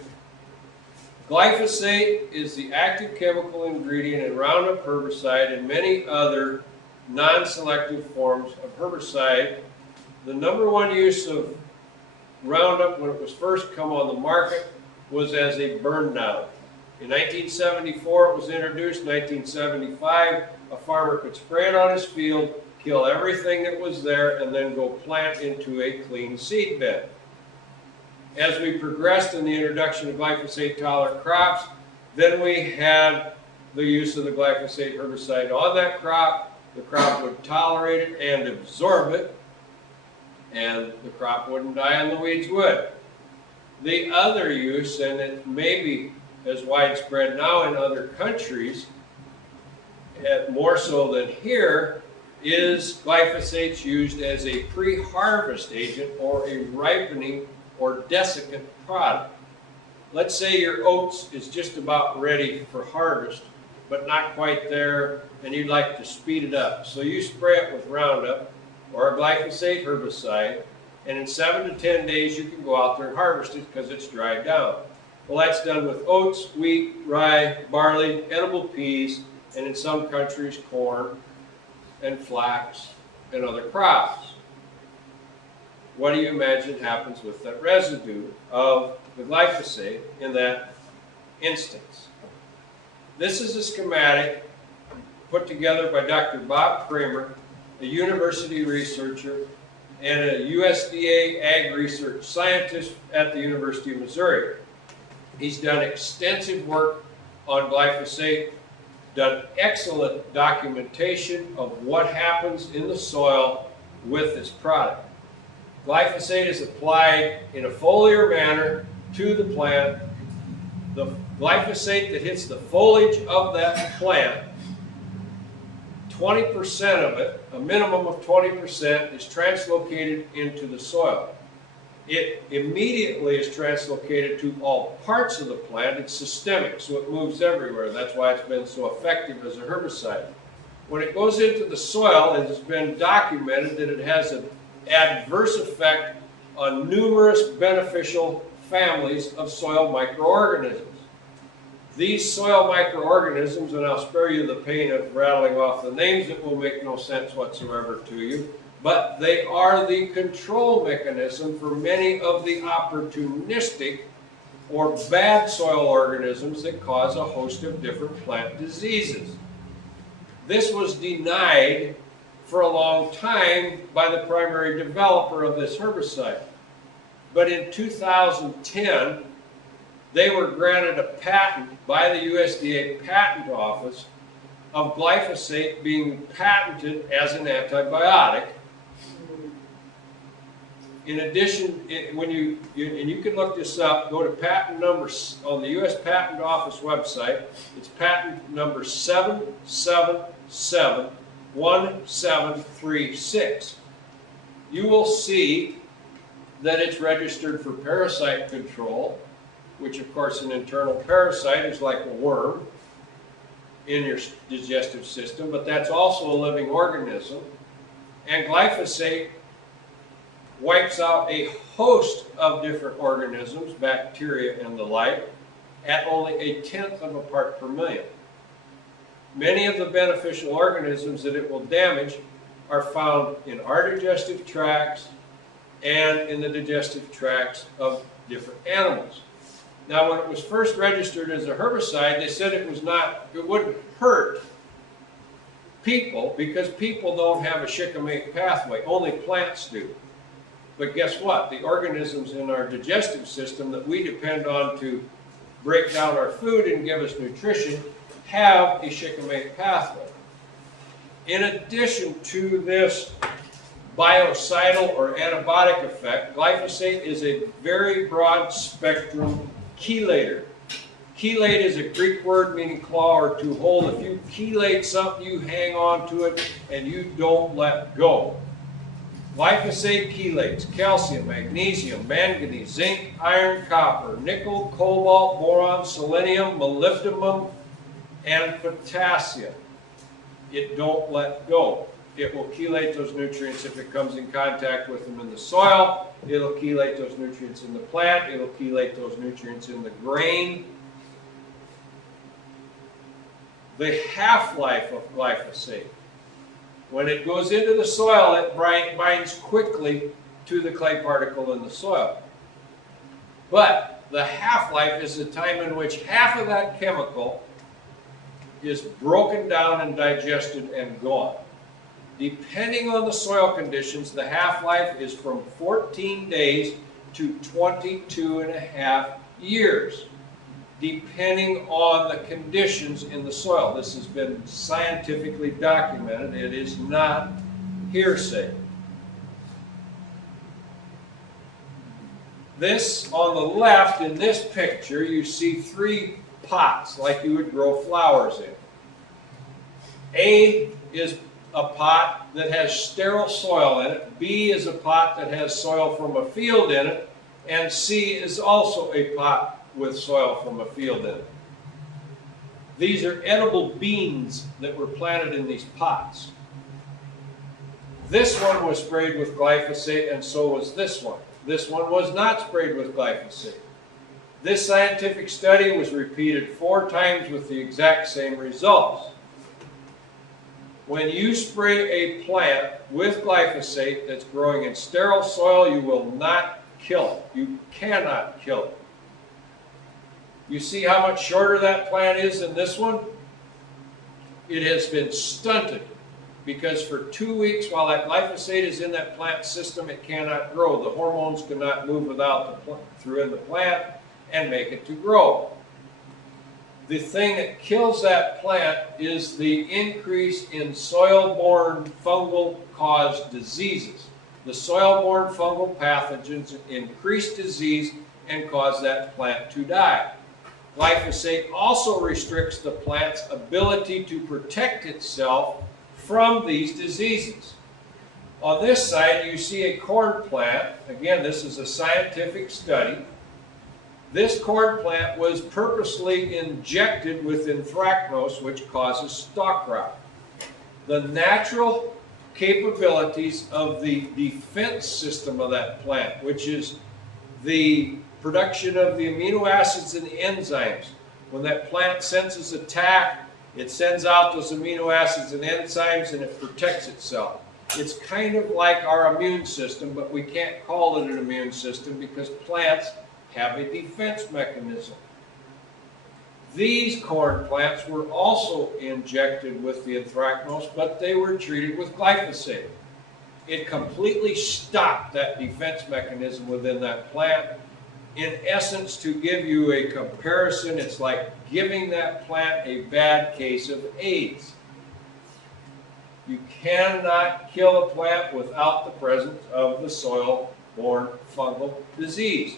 Glyphosate is the active chemical ingredient in Roundup herbicide and many other non-selective forms of herbicide. The number one use of Roundup when it was first come on the market was as a burn down. In 1974 it was introduced. 1975 a farmer could spray it on his field, kill everything that was there, and then go plant into a clean seed bed. As we progressed in the introduction of glyphosate-tolerant crops, then we had the use of the glyphosate herbicide on that crop. The crop would tolerate it and absorb it, and the crop wouldn't die and the weeds would. The other use, and it may be as widespread now in other countries, more so than here, is glyphosate used as a pre-harvest agent or a ripening or desiccant product. Let's say your oats is just about ready for harvest, but not quite there, and you'd like to speed it up. So you spray it with Roundup or a glyphosate herbicide, and in 7 to 10 days you can go out there and harvest it because it's dried down. Well, that's done with oats, wheat, rye, barley, edible peas, and in some countries corn and flax and other crops. What do you imagine happens with that residue of the glyphosate in that instance? This is a schematic put together by Dr. Bob Kramer, a university researcher and a USDA ag research scientist at the University of Missouri. He's done extensive work on glyphosate, done excellent documentation of what happens in the soil with this product. Glyphosate is applied in a foliar manner to the plant. The glyphosate that hits the foliage of that plant, 20% of it, a minimum of 20%, is translocated into the soil. It immediately is translocated to all parts of the plant. It's systemic, so it moves everywhere. That's why it's been so effective as a herbicide. When it goes into the soil, it has been documented that it has an adverse effect on numerous beneficial families of soil microorganisms. These soil microorganisms, and I'll spare you the pain of rattling off the names that will make no sense whatsoever to you, but they are the control mechanism for many of the opportunistic or bad soil organisms that cause a host of different plant diseases. This was denied for a long time by the primary developer of this herbicide. But in 2010, they were granted a patent by the USDA Patent Office of glyphosate being patented as an antibiotic. In addition, when you can look this up, go to patent number on the US Patent Office website. It's patent number 7771736. You will see that it's registered for parasite control, which of course an internal parasite is like a worm in your digestive system, but that's also a living organism. And glyphosate wipes out a host of different organisms, bacteria and the like, at only 1/10 of a part per million. Many of the beneficial organisms that it will damage are found in our digestive tracts and in the digestive tracts of different animals. Now, when it was first registered as a herbicide, they said it wouldn't hurt people because people don't have a shikimate pathway, only plants do. But guess what? The organisms in our digestive system that we depend on to break down our food and give us nutrition have a shikimate pathway. In addition to this biocidal or antibiotic effect, glyphosate is a very broad spectrum chelator. Chelate is a Greek word meaning claw or to hold. If you chelate something, you hang on to it and you don't let go. Glyphosate chelates calcium, magnesium, manganese, zinc, iron, copper, nickel, cobalt, boron, selenium, molybdenum, and potassium. It don't let go. It will chelate those nutrients if it comes in contact with them in the soil. It'll chelate those nutrients in the plant. It'll chelate those nutrients in the grain. The half-life of glyphosate. When it goes into the soil, it binds quickly to the clay particle in the soil. But the half-life is the time in which half of that chemical is broken down and digested and gone. Depending on the soil conditions, the half-life is from 14 days to 22.5 years, depending on the conditions in the soil. This has been scientifically documented. It is not hearsay. This, on the left, in this picture, you see 3 pots like you would grow flowers in. A is a pot that has sterile soil in it. B is a pot that has soil from a field in it. And C is also a pot with soil from a field in it. These are edible beans that were planted in these pots. This one was sprayed with glyphosate, and so was this one. This one was not sprayed with glyphosate. This scientific study was repeated 4 times with the exact same results. When you spray a plant with glyphosate that's growing in sterile soil, you will not kill it. You cannot kill it. You see how much shorter that plant is than this one? It has been stunted because for 2 weeks while that glyphosate is in that plant system, it cannot grow. The hormones cannot move through in the plant and make it to grow. The thing that kills that plant is the increase in soil-borne fungal-caused diseases. The soil-borne fungal pathogens increase disease and cause that plant to die. Glyphosate also restricts the plant's ability to protect itself from these diseases. On this side, you see a corn plant. Again, this is a scientific study. This corn plant was purposely injected with anthracnose, which causes stalk rot. The natural capabilities of the defense system of that plant, which is the production of the amino acids and the enzymes. When that plant senses attack, it sends out those amino acids and enzymes and it protects itself. It's kind of like our immune system, but we can't call it an immune system because plants have a defense mechanism. These corn plants were also injected with the anthracnose, but they were treated with glyphosate. It completely stopped that defense mechanism within that plant. In essence, to give you a comparison, it's like giving that plant a bad case of AIDS. You cannot kill a plant without the presence of the soil-borne fungal disease.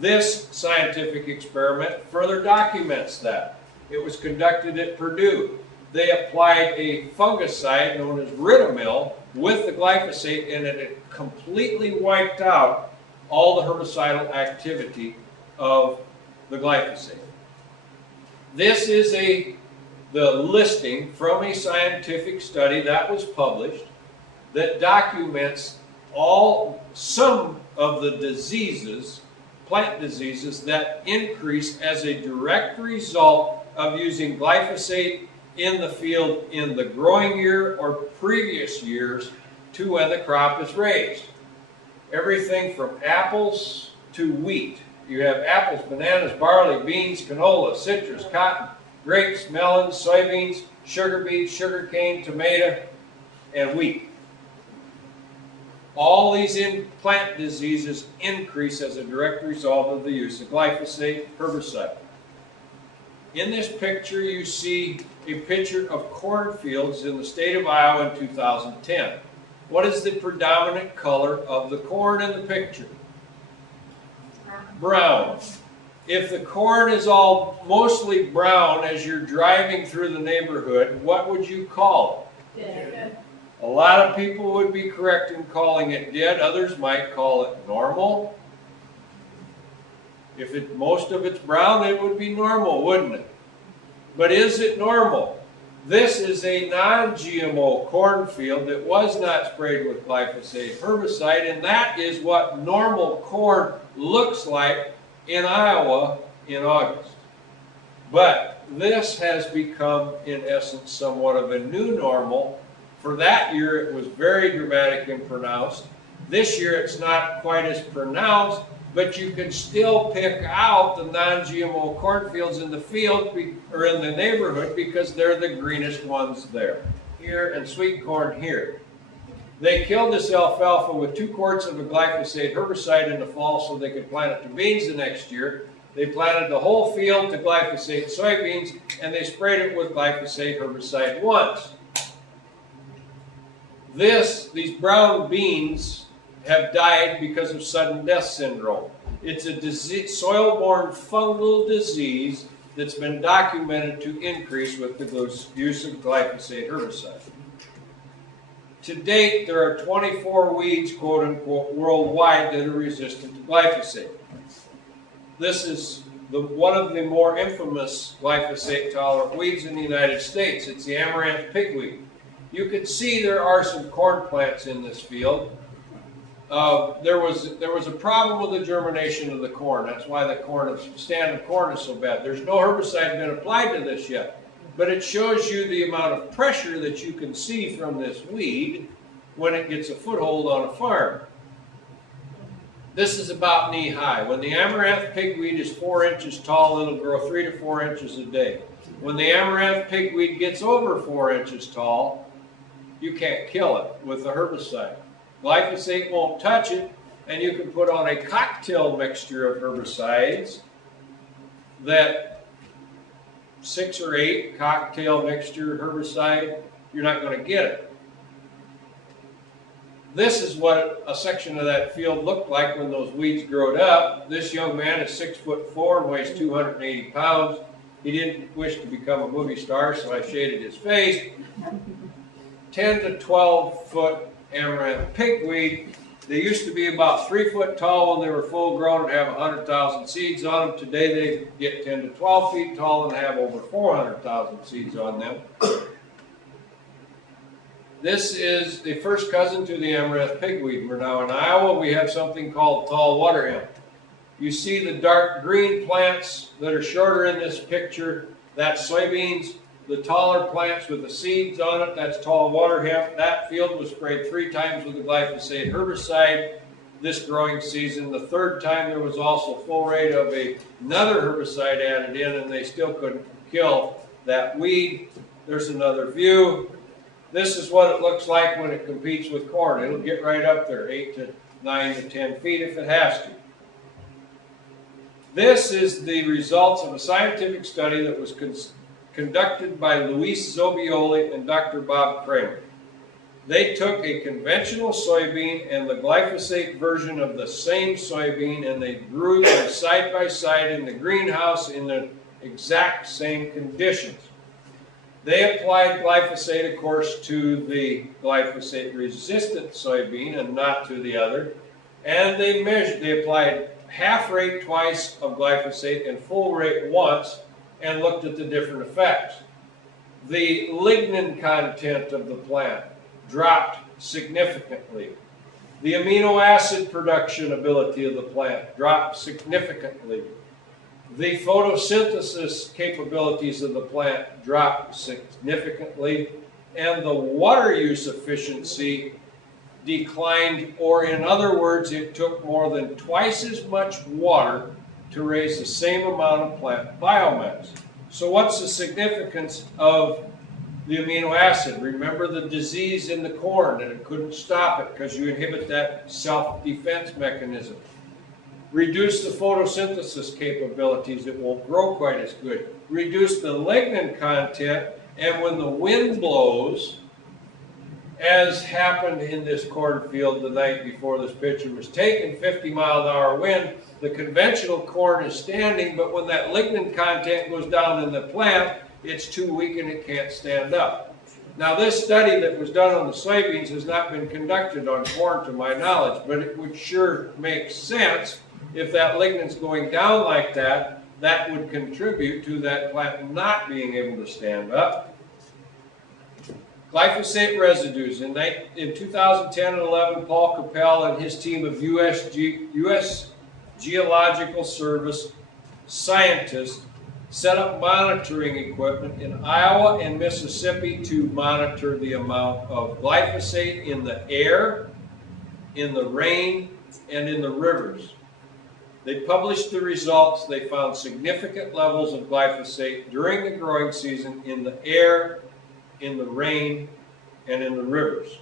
This scientific experiment further documents that. It was conducted at Purdue. They applied a fungicide known as Ridamil with the glyphosate and it completely wiped out all the herbicidal activity of the glyphosate. This is the listing from a scientific study that was published that documents some of the diseases, plant diseases, that increase as a direct result of using glyphosate in the field in the growing year or previous years to when the crop is raised. Everything from apples to wheat. You have apples, bananas, barley, beans, canola, citrus, cotton, grapes, melons, soybeans, sugar beets, sugar cane, tomato, and wheat. All these plant diseases increase as a direct result of the use of glyphosate herbicide. In this picture, you see a picture of cornfields in the state of Iowa in 2010. What is the predominant color of the corn in the picture? Brown. If the corn is all mostly brown as you're driving through the neighborhood, what would you call it? A lot of people would be correct in calling it dead. Others might call it normal. If most of it's brown, it would be normal, wouldn't it? But is it normal? This is a non-GMO cornfield that was not sprayed with glyphosate herbicide, and that is what normal corn looks like in Iowa in August. But this has become, in essence, somewhat of a new normal. For that year, it was very dramatic and pronounced. This year, it's not quite as pronounced, but you can still pick out the non-GMO cornfields in the field or in the neighborhood because they're the greenest ones there. Here, and sweet corn here. They killed this alfalfa with 2 quarts of a glyphosate herbicide in the fall so they could plant it to beans the next year. They planted the whole field to glyphosate soybeans, and they sprayed it with glyphosate herbicide once. These brown beans have died because of sudden death syndrome. It's a disease, soil-borne fungal disease that's been documented to increase with the use of glyphosate herbicide. To date, there are 24 weeds, quote unquote, worldwide that are resistant to glyphosate. This is one of the more infamous glyphosate-tolerant weeds in the United States. It's the amaranth pigweed. You can see there are some corn plants in this field. There was a problem with the germination of the corn. That's why the stand of corn is so bad. There's no herbicide been applied to this yet, but it shows you the amount of pressure that you can see from this weed when it gets a foothold on a farm. This is about knee high. When the amaranth pigweed is 4 inches tall, it'll grow 3 to 4 inches a day. When the amaranth pigweed gets over 4 inches tall, you can't kill it with the herbicide. Glyphosate won't touch it, and you can put on a cocktail mixture of herbicides that 6 or 8 cocktail mixture herbicide, you're not going to get it. This is what a section of that field looked like when those weeds growed up. This young man is 6'4" and weighs 280 pounds. He didn't wish to become a movie star, so I shaded his face. 10 to 12 foot amaranth pigweed. They used to be about 3 foot tall when they were full grown and have 100,000 seeds on them. Today they get 10 to 12 feet tall and have over 400,000 seeds on them. This is the first cousin to the amaranth pigweed. We're now in Iowa. We have something called tall water hemp. You see the dark green plants that are shorter in this picture. That's soybeans. The taller plants with the seeds on it, that's tall water hemp. That field was sprayed 3 times with the glyphosate herbicide this growing season. The 3rd time there was also full rate of another herbicide added in, and they still couldn't kill that weed. There's another view. This is what it looks like when it competes with corn. It'll get right up there, 8 to 9 to 10 feet if it has to. This is the results of a scientific study that was conducted by Luis Zobioli and Dr. Bob Kramer. They took a conventional soybean and the glyphosate version of the same soybean, and they grew them side by side in the greenhouse in the exact same conditions. They applied glyphosate, of course, to the glyphosate-resistant soybean and not to the other. And they applied half rate twice of glyphosate and full rate once and looked at the different effects. The lignin content of the plant dropped significantly. The amino acid production ability of the plant dropped significantly. The photosynthesis capabilities of the plant dropped significantly, and the water use efficiency declined, or in other words, it took more than twice as much water to raise the same amount of plant biomass. So what's the significance of the amino acid? Remember the disease in the corn, and it couldn't stop it because you inhibit that self-defense mechanism. Reduce the photosynthesis capabilities, it won't grow quite as good. Reduce the lignin content, and when the wind blows, as happened in this cornfield the night before this picture was taken, 50-mile-an-hour wind, the conventional corn is standing, but when that lignin content goes down in the plant, it's too weak and it can't stand up. Now, this study that was done on the soybeans has not been conducted on corn to my knowledge, but it would sure make sense if that lignan's going down like that, that would contribute to that plant not being able to stand up. Glyphosate residues. In 2010 and 11, Paul Capel and his team of U.S. Geological Service scientists set up monitoring equipment in Iowa and Mississippi to monitor the amount of glyphosate in the air, in the rain, and in the rivers. They published the results. They found significant levels of glyphosate during the growing season in the air, in the rain, and in the rivers.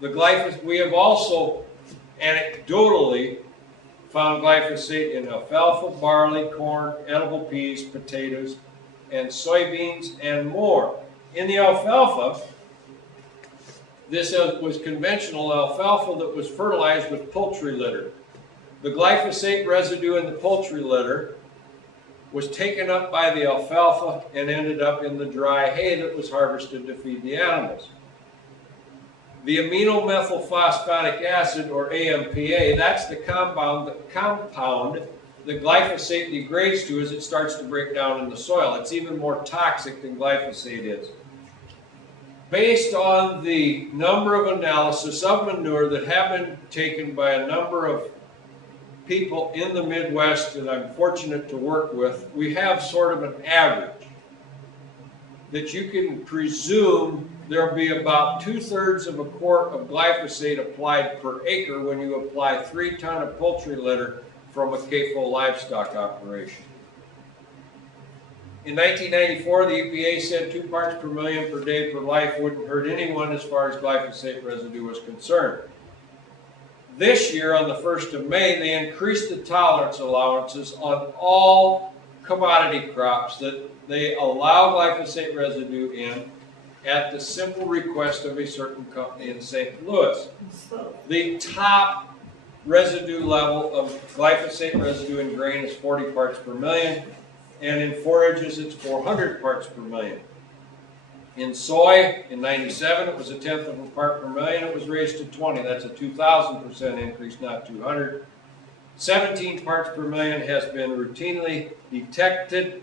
We have also anecdotally found glyphosate in alfalfa, barley, corn, edible peas, potatoes, and soybeans, and more. In the alfalfa, this was conventional alfalfa that was fertilized with poultry litter. The glyphosate residue in the poultry litter was taken up by the alfalfa and ended up in the dry hay that was harvested to feed the animals. The aminomethylphosphonic acid, or AMPA, that's the compound that glyphosate degrades to as it starts to break down in the soil. It's even more toxic than glyphosate is. Based on the number of analysis of manure that have been taken by a number of people in the Midwest that I'm fortunate to work with, we have sort of an average that you can presume there'll be about 2/3 of a quart of glyphosate applied per acre when you apply 3 tons of poultry litter from a CAFO livestock operation. In 1994, the EPA said 2 parts per million per day per life wouldn't hurt anyone as far as glyphosate residue was concerned. This year, on the 1st of May, they increased the tolerance allowances on all commodity crops that they allow glyphosate residue in at the simple request of a certain company in St. Louis. The top residue level of glyphosate residue in grain is 40 parts per million, and in forages it's 400 parts per million. In soy, in 97, it was 1/10 of a part per million. It was raised to 20. That's a 2,000% increase, not 200. 17 parts per million has been routinely detected.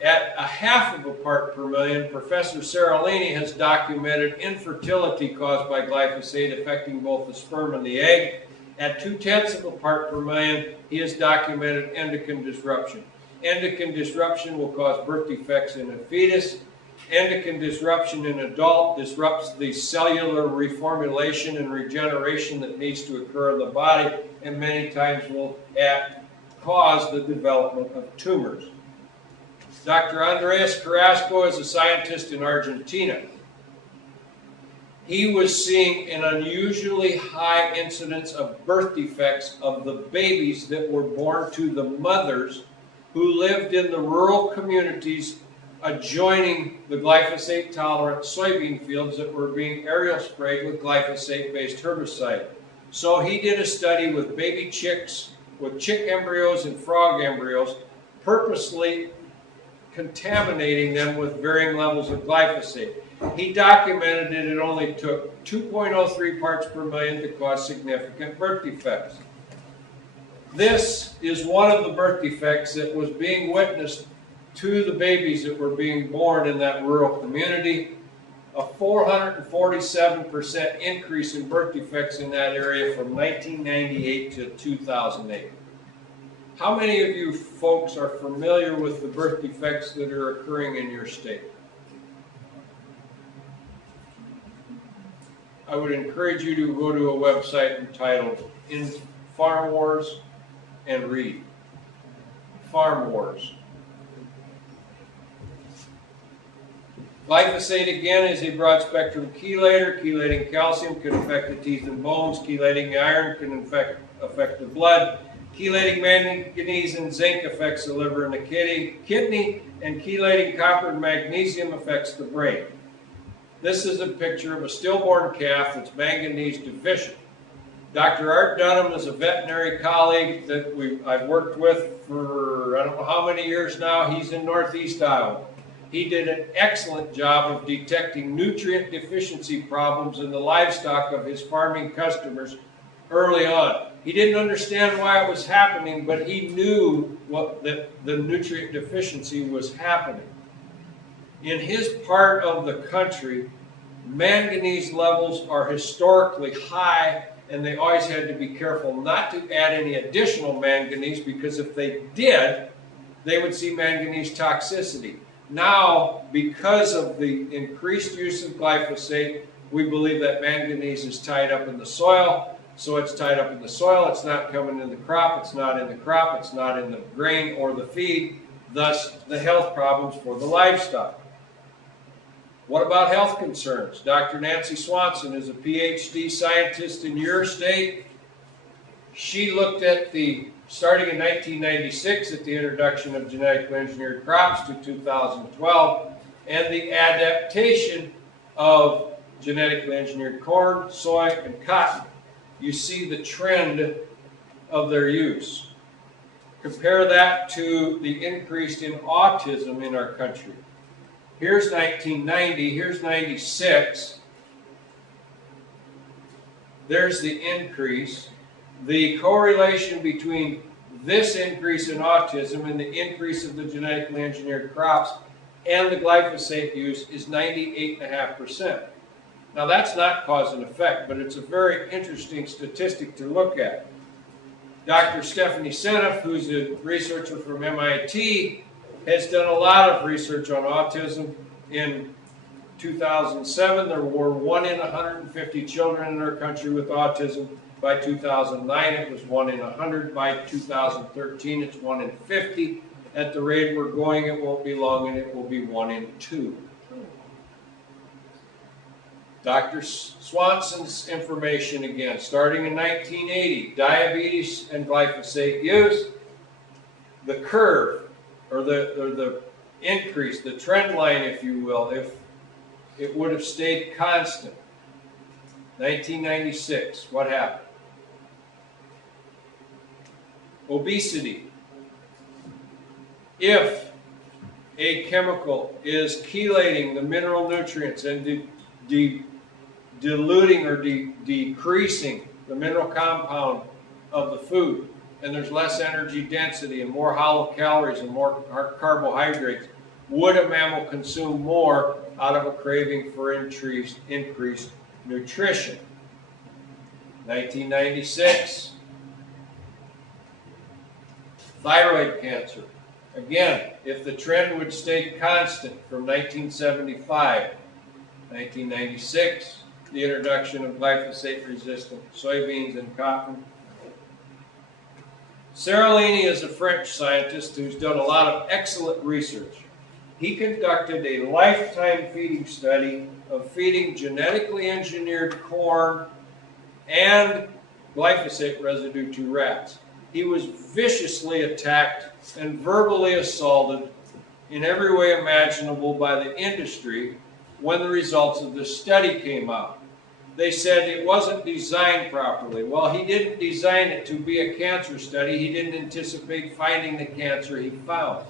At 1/2 of a part per million, Professor Seralini has documented infertility caused by glyphosate affecting both the sperm and the egg. At 2/10 of a part per million, he has documented endocrine disruption. Endocrine disruption will cause birth defects in a fetus. Endocrine disruption in adult disrupts the cellular reformulation and regeneration that needs to occur in the body, and many times will cause the development of tumors. Dr. Andres Carrasco is a scientist in Argentina. He was seeing an unusually high incidence of birth defects of the babies that were born to the mothers who lived in the rural communities adjoining the glyphosate-tolerant soybean fields that were being aerial sprayed with glyphosate-based herbicide. So he did a study with baby chicks, with chick embryos and frog embryos, purposely contaminating them with varying levels of glyphosate. He documented that it only took 2.03 parts per million to cause significant birth defects. This is one of the birth defects that was being witnessed to the babies that were being born in that rural community. A 447% increase in birth defects in that area from 1998 to 2008. How many of you folks are familiar with the birth defects that are occurring in your state? I would encourage you to go to a website entitled In Farm Wars and read. Farm Wars. Glyphosate, again, is a broad-spectrum chelator. Chelating calcium can affect the teeth and bones. Chelating iron can affect the blood. Chelating manganese and zinc affects the liver and the kidney, and chelating copper and magnesium affects the brain. This is a picture of a stillborn calf that's manganese deficient. Dr. Art Dunham is a veterinary colleague that I've worked with for I don't know how many years now. He's in Northeast Iowa. he did an excellent job of detecting nutrient deficiency problems in the livestock of his farming customers early on. He didn't understand why it was happening, but he knew that the nutrient deficiency was happening. In his part of the country, manganese levels are historically high, and they always had to be careful not to add any additional manganese, because if they did, they would see manganese toxicity. Now, because of the increased use of glyphosate, we believe that manganese is tied up in the soil. So it's tied up in the soil, it's not coming in the crop, it's not in the crop, it's not in the grain or the feed, thus the health problems for the livestock. What about health concerns? Dr. Nancy Swanson is a PhD scientist in your state. She looked at starting in 1996 at the introduction of genetically engineered crops to 2012, and the adaptation of genetically engineered corn, soy, and cotton. You see the trend of their use. Compare that to the increase in autism in our country. Here's 1990, here's 96. There's the increase. The correlation between this increase in autism and the increase of the genetically engineered crops and the glyphosate use is 98.5%. Now that's not cause and effect, but it's a very interesting statistic to look at. Dr. Stephanie Seneff, who's a researcher from MIT, has done a lot of research on autism. In 2007, there were 1 in 150 children in our country with autism. By 2009, it was 1 in 100. By 2013, it's 1 in 50. At the rate we're going, it won't be long, and it will be 1 in 2. Dr. Swanson's information again, starting in 1980, diabetes and glyphosate use. The curve, or the increase, the trend line, if you will, if it would have stayed constant. 1996, what happened? Obesity. If a chemical is chelating the mineral nutrients and diluting or decreasing the mineral compound of the food, and there's less energy density and more hollow calories and more carbohydrates, would a mammal consume more out of a craving for increased nutrition? 1996, thyroid cancer. Again, if the trend would stay constant from 1975, 1996, the introduction of glyphosate-resistant soybeans and cotton. Seralini is a French scientist who's done a lot of excellent research. He conducted a lifetime feeding study of feeding genetically engineered corn and glyphosate residue to rats. He was viciously attacked and verbally assaulted in every way imaginable by the industry when the results of the study came out. They said it wasn't designed properly. Well, he didn't design it to be a cancer study. He didn't anticipate finding the cancer he found.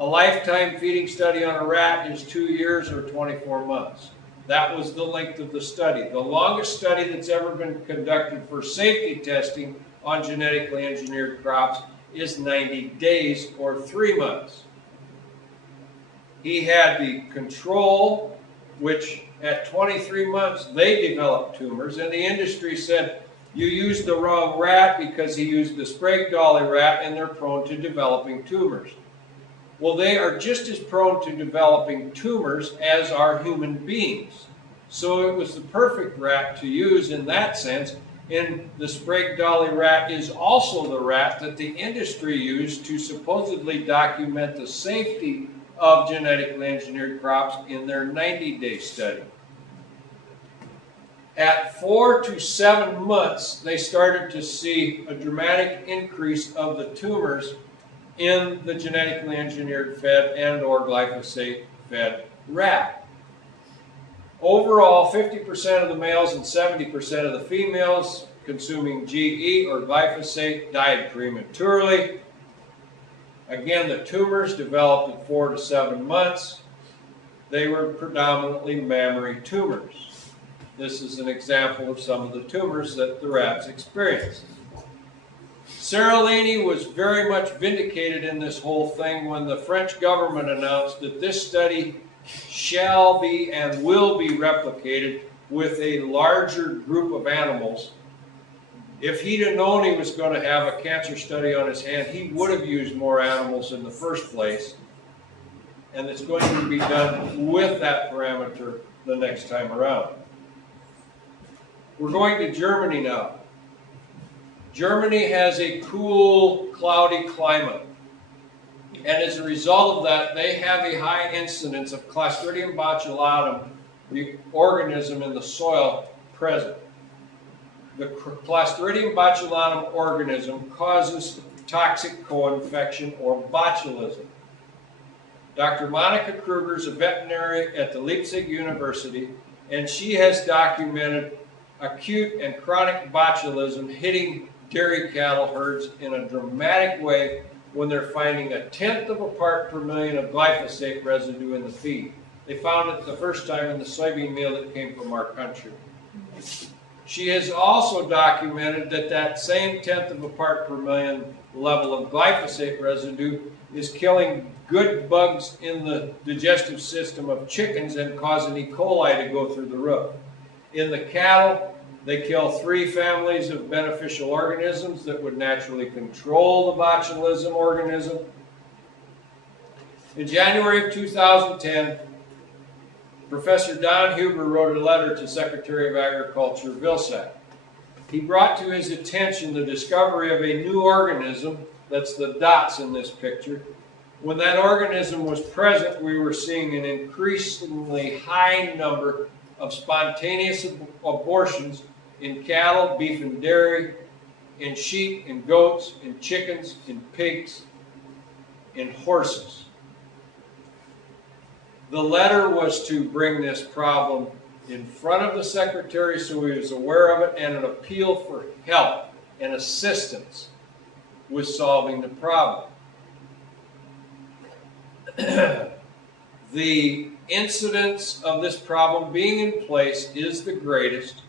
A lifetime feeding study on a rat is 2 years or 24 months. That was the length of the study. The longest study that's ever been conducted for safety testing on genetically engineered crops is 90 days or 3 months. He had the control, which at 23 months they developed tumors, and the industry said, you used the wrong rat because he used the Sprague Dawley rat and they're prone to developing tumors. Well, they are just as prone to developing tumors as are human beings. So it was the perfect rat to use in that sense. And the Sprague Dawley rat is also the rat that the industry used to supposedly document the safety of genetically engineered crops in their 90-day study. At 4 to 7 months, they started to see a dramatic increase of the tumors in the genetically engineered fed and or glyphosate fed rat. Overall, 50% of the males and 70% of the females consuming GE or glyphosate died prematurely. Again, the tumors developed at 4 to 7 months. they were predominantly mammary tumors. This is an example of some of the tumors that the rats experienced. Seralini was very much vindicated in this whole thing when the French government announced that this study shall be and will be replicated with a larger group of animals. If he'd have known he was going to have a cancer study on his hand, he would have used more animals in the first place. And it's going to be done with that parameter the next time around. We're going to Germany now. Germany has a cool, cloudy climate. And as a result of that, they have a high incidence of Clostridium botulinum, the organism in the soil, present. The Clostridium botulinum organism causes toxic co-infection or botulism. Dr. Monica Kruger is a veterinarian at the Leipzig University, and she has documented acute and chronic botulism hitting dairy cattle herds in a dramatic way when they're finding 1/10 of a part per million of glyphosate residue in the feed. They found it the first time in the soybean meal that came from our country. She has also documented that that same 1/10 of a part per million level of glyphosate residue is killing good bugs in the digestive system of chickens and causing E. coli to go through the roof. In the cattle, they kill 3 families of beneficial organisms that would naturally control the botulism organism. In January of 2010, Professor Don Huber wrote a letter to Secretary of Agriculture Vilsack. He brought to his attention the discovery of a new organism, that's the dots in this picture. When that organism was present, we were seeing an increasingly high number of spontaneous abortions in cattle, beef and dairy, in sheep, in goats, in chickens, in pigs, in horses. The letter was to bring this problem in front of the Secretary so he was aware of it, and an appeal for help and assistance with solving the problem. The incidence of this problem being in place is the greatest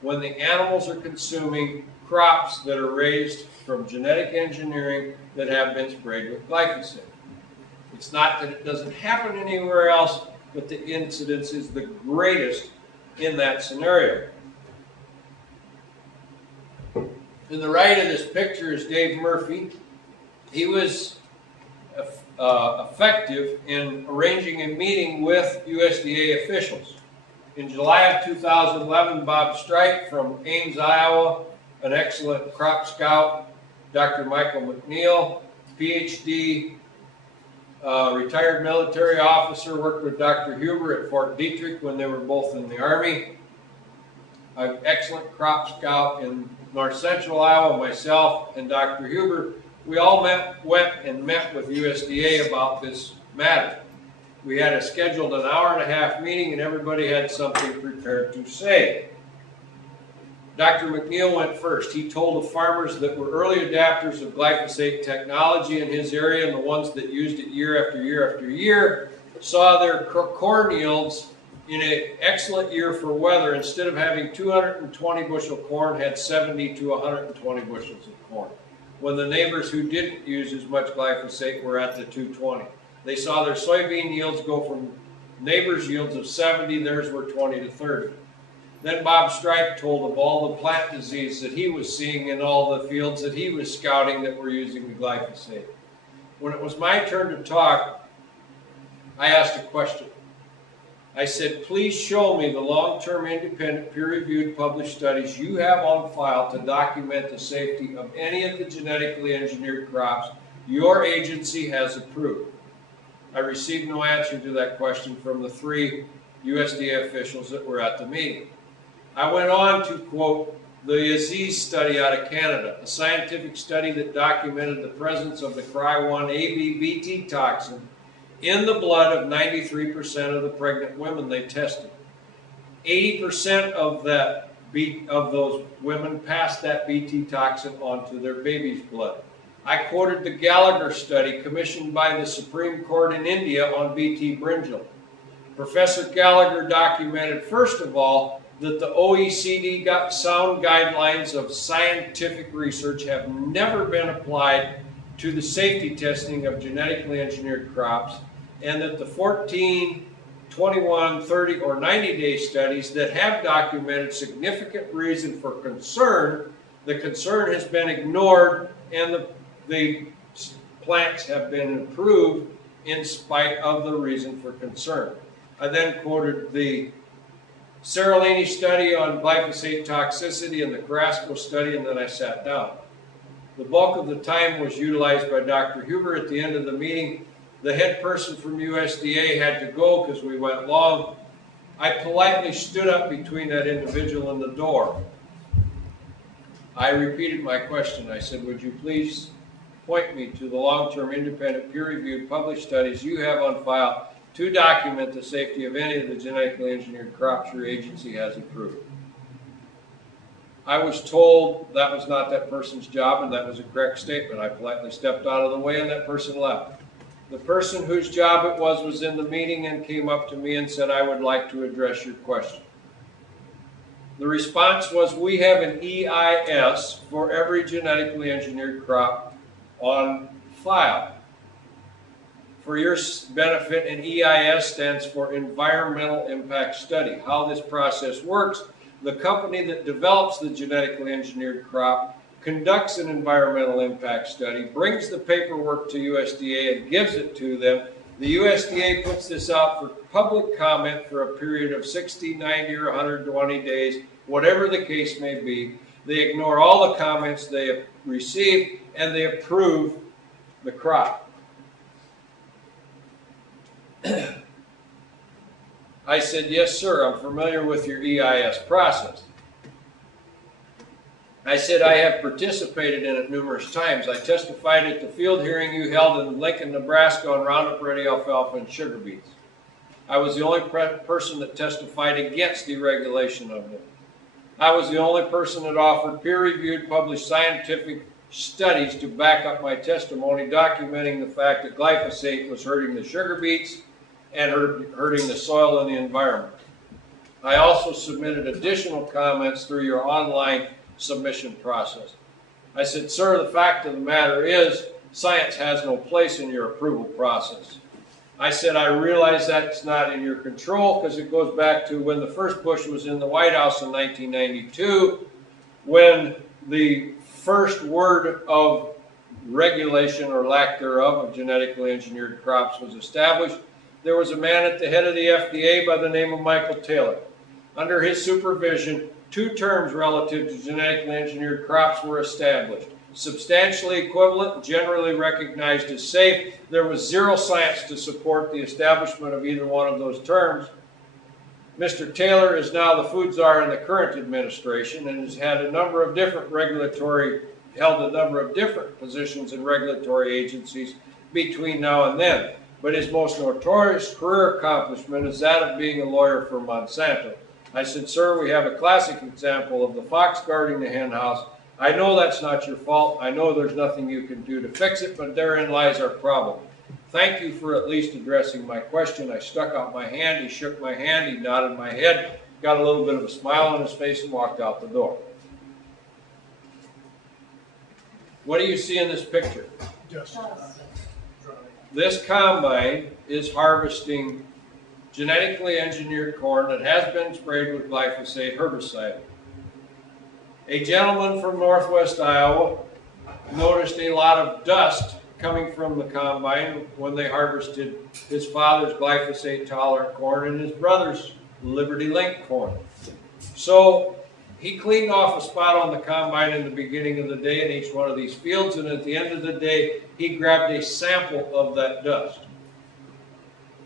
when the animals are consuming crops that are raised from genetic engineering that have been sprayed with glyphosate. It's not that it doesn't happen anywhere else, but the incidence is the greatest in that scenario. In the right of this picture is Dave Murphy. He was effective in arranging a meeting with USDA officials. In July of 2011, Bob Strike from Ames, Iowa, an excellent crop scout, Dr. Michael McNeil, PhD, retired military officer, worked with Dr. Huber at Fort Detrick when they were both in the Army, an excellent crop scout in north central Iowa, myself and Dr. Huber. We all went and met with USDA about this matter. We had a scheduled an hour-and-a-half meeting, and everybody had something prepared to say. Dr. McNeil went first. He told the farmers that were early adapters of glyphosate technology in his area, and the ones that used it year after year after year saw their corn yields in an excellent year for weather. Instead of having 220 bushel corn, had 70 to 120 bushels of corn, when the neighbors who didn't use as much glyphosate were at the 220. They saw their soybean yields go from neighbors' yields of 70, theirs were 20 to 30. Then Bob Strike told of all the plant disease that he was seeing in all the fields that he was scouting that were using the glyphosate. When it was my turn to talk, I asked a question. I said, please show me the long-term independent peer-reviewed published studies you have on file to document the safety of any of the genetically engineered crops your agency has approved. I received no answer to that question from the 3 USDA officials that were at the meeting. I went on to quote the Aziz study out of Canada, a scientific study that documented the presence of the Cry1 ABBT toxin in the blood of 93% of the pregnant women they tested. 80% of those women passed that BT toxin onto their baby's blood. I quoted the Gallagher study commissioned by the Supreme Court in India on BT brinjal. Professor Gallagher documented, first of all, that the OECD got sound guidelines of scientific research have never been applied to the safety testing of genetically engineered crops, and that the 14, 21, 30, or 90-day studies that have documented significant reason for concern, the concern has been ignored and the plants have been improved in spite of the reason for concern. I then quoted the Seralini study on glyphosate toxicity and the Carrasco study, and then I sat down. The bulk of the time was utilized by Dr. Huber. At the end of the meeting, the head person from USDA had to go because we went long. I politely stood up between that individual and the door. I repeated my question. I said, would you please point me to the long-term independent peer-reviewed published studies you have on file to document the safety of any of the genetically engineered crops your agency has approved. I was told that was not that person's job, and that was a correct statement. I politely stepped out of the way and that person left. The person whose job it was in the meeting and came up to me and said, I would like to address your question. The response was, we have an EIS for every genetically engineered crop on file. For your benefit, an EIS stands for Environmental Impact Study. How this process works, the company that develops the genetically engineered crop conducts an environmental impact study, brings the paperwork to USDA and gives it to them. The USDA puts this out for public comment for a period of 60, 90, or 120 days, whatever the case may be. They ignore all the comments they receive and they approve the crop. I said, yes, sir, I'm familiar with your EIS process. I said, I have participated in it numerous times. I testified at the field hearing you held in Lincoln, Nebraska on Roundup Ready alfalfa and sugar beets. I was the only person that testified against deregulation of them. I was the only person that offered peer-reviewed, published scientific studies to back up my testimony, documenting the fact that glyphosate was hurting the sugar beets and hurting the soil and the environment. I also submitted additional comments through your online submission process. I said, sir, the fact of the matter is science has no place in your approval process. I said, I realize that's not in your control because it goes back to when the first Bush was in the White House in 1992, when the first word of regulation or lack thereof of genetically engineered crops was established. There was a man at the head of the FDA by the name of Michael Taylor. Under his supervision, 2 terms relative to genetically engineered crops were established. Substantially equivalent, generally recognized as safe. There was zero science to support the establishment of either one of those terms. Mr. Taylor is now the food czar in the current administration and has had a number of different held a number of different positions in regulatory agencies between now and then. But his most notorious career accomplishment is that of being a lawyer for Monsanto. I said, sir, we have a classic example of the fox guarding the hen house. I know that's not your fault. I know there's nothing you can do to fix it, but therein lies our problem. Thank you for at least addressing my question. I stuck out my hand. He shook my hand. He nodded my head, got a little bit of a smile on his face, and walked out the door. What do you see in this picture? Yes. This combine is harvesting genetically engineered corn that has been sprayed with glyphosate herbicide. A gentleman from northwest Iowa noticed a lot of dust coming from the combine when they harvested his father's glyphosate-tolerant corn and his brother's Liberty Link corn. So he cleaned off a spot on the combine in the beginning of the day in each one of these fields, and at the end of the day, he grabbed a sample of that dust.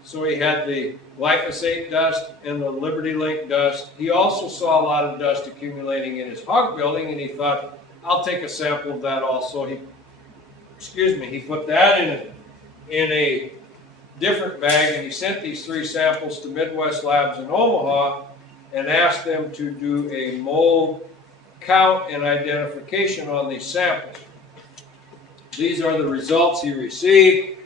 So he had the glyphosate dust and the Liberty Link dust. He also saw a lot of dust accumulating in his hog building, and he thought, I'll take a sample of that also. He put that in a different bag, and he sent these 3 samples to Midwest Labs in Omaha and asked them to do a mold count and identification on these samples. These are the results he received.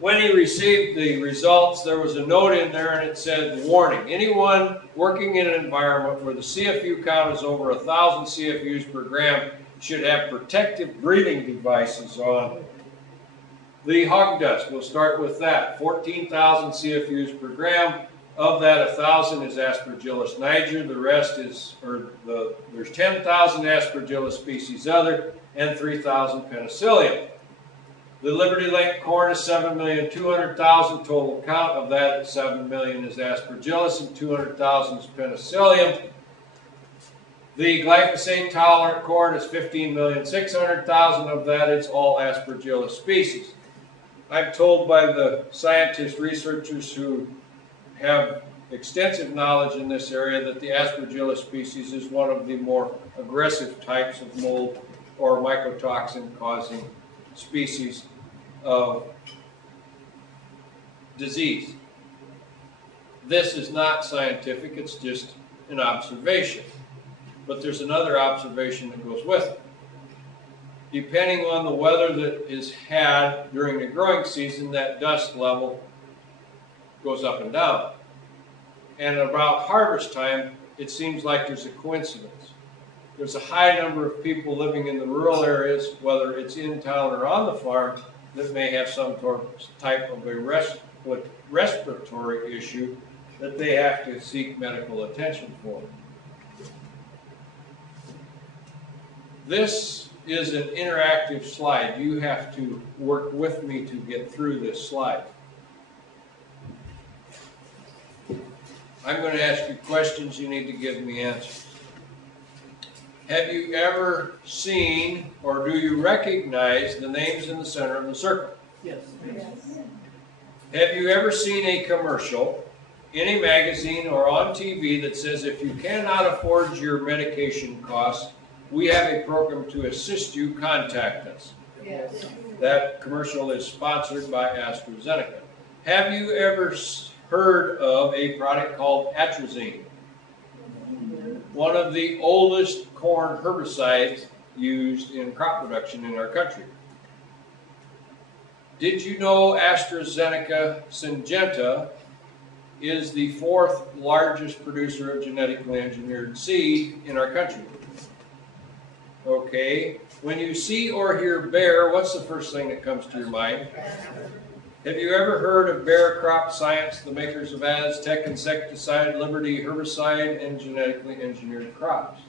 When he received the results, there was a note in there and it said, warning, anyone working in an environment where the CFU count is over 1,000 CFUs per gram should have protective breathing devices on. The hog dust, we'll start with that, 14,000 CFUs per gram. Of that, 1,000 is Aspergillus niger, the rest is, there's 10,000 Aspergillus species other, and 3,000 penicillium. The Liberty Link corn is 7,200,000 total count. Of that, 7 million is Aspergillus and 200,000 is penicillium. The glyphosate tolerant corn is 15,600,000. Of that, it's all Aspergillus species. I'm told by the scientists, researchers who have extensive knowledge in this area that the Aspergillus species is one of the more aggressive types of mold or mycotoxin causing species of disease. This is not scientific, it's just an observation. But there's another observation that goes with it. Depending on the weather that is had during the growing season, that dust level goes up and down. And at about harvest time, it seems like there's a coincidence. There's a high number of people living in the rural areas, whether it's in town or on the farm, that may have some type of a respiratory issue that they have to seek medical attention for. This is an interactive slide. You have to work with me to get through this slide. I'm going to ask you questions. You need to give me answers. Have you ever seen or do you recognize the names in the center of the circle? Yes. Have you ever seen a commercial in a magazine or on TV that says if you cannot afford your medication costs, we have a program to assist you, contact us? Yes. That commercial is sponsored by AstraZeneca. Have you ever heard of a product called atrazine? One of the oldest corn herbicides used in crop production in our country. Did you know AstraZeneca Syngenta is the 4th largest producer of genetically engineered seed in our country? Okay, when you see or hear Bayer, what's the first thing that comes to your mind? Have you ever heard of Bayer Crop Science, the makers of Aztec insecticide, Liberty herbicide, and genetically engineered crops?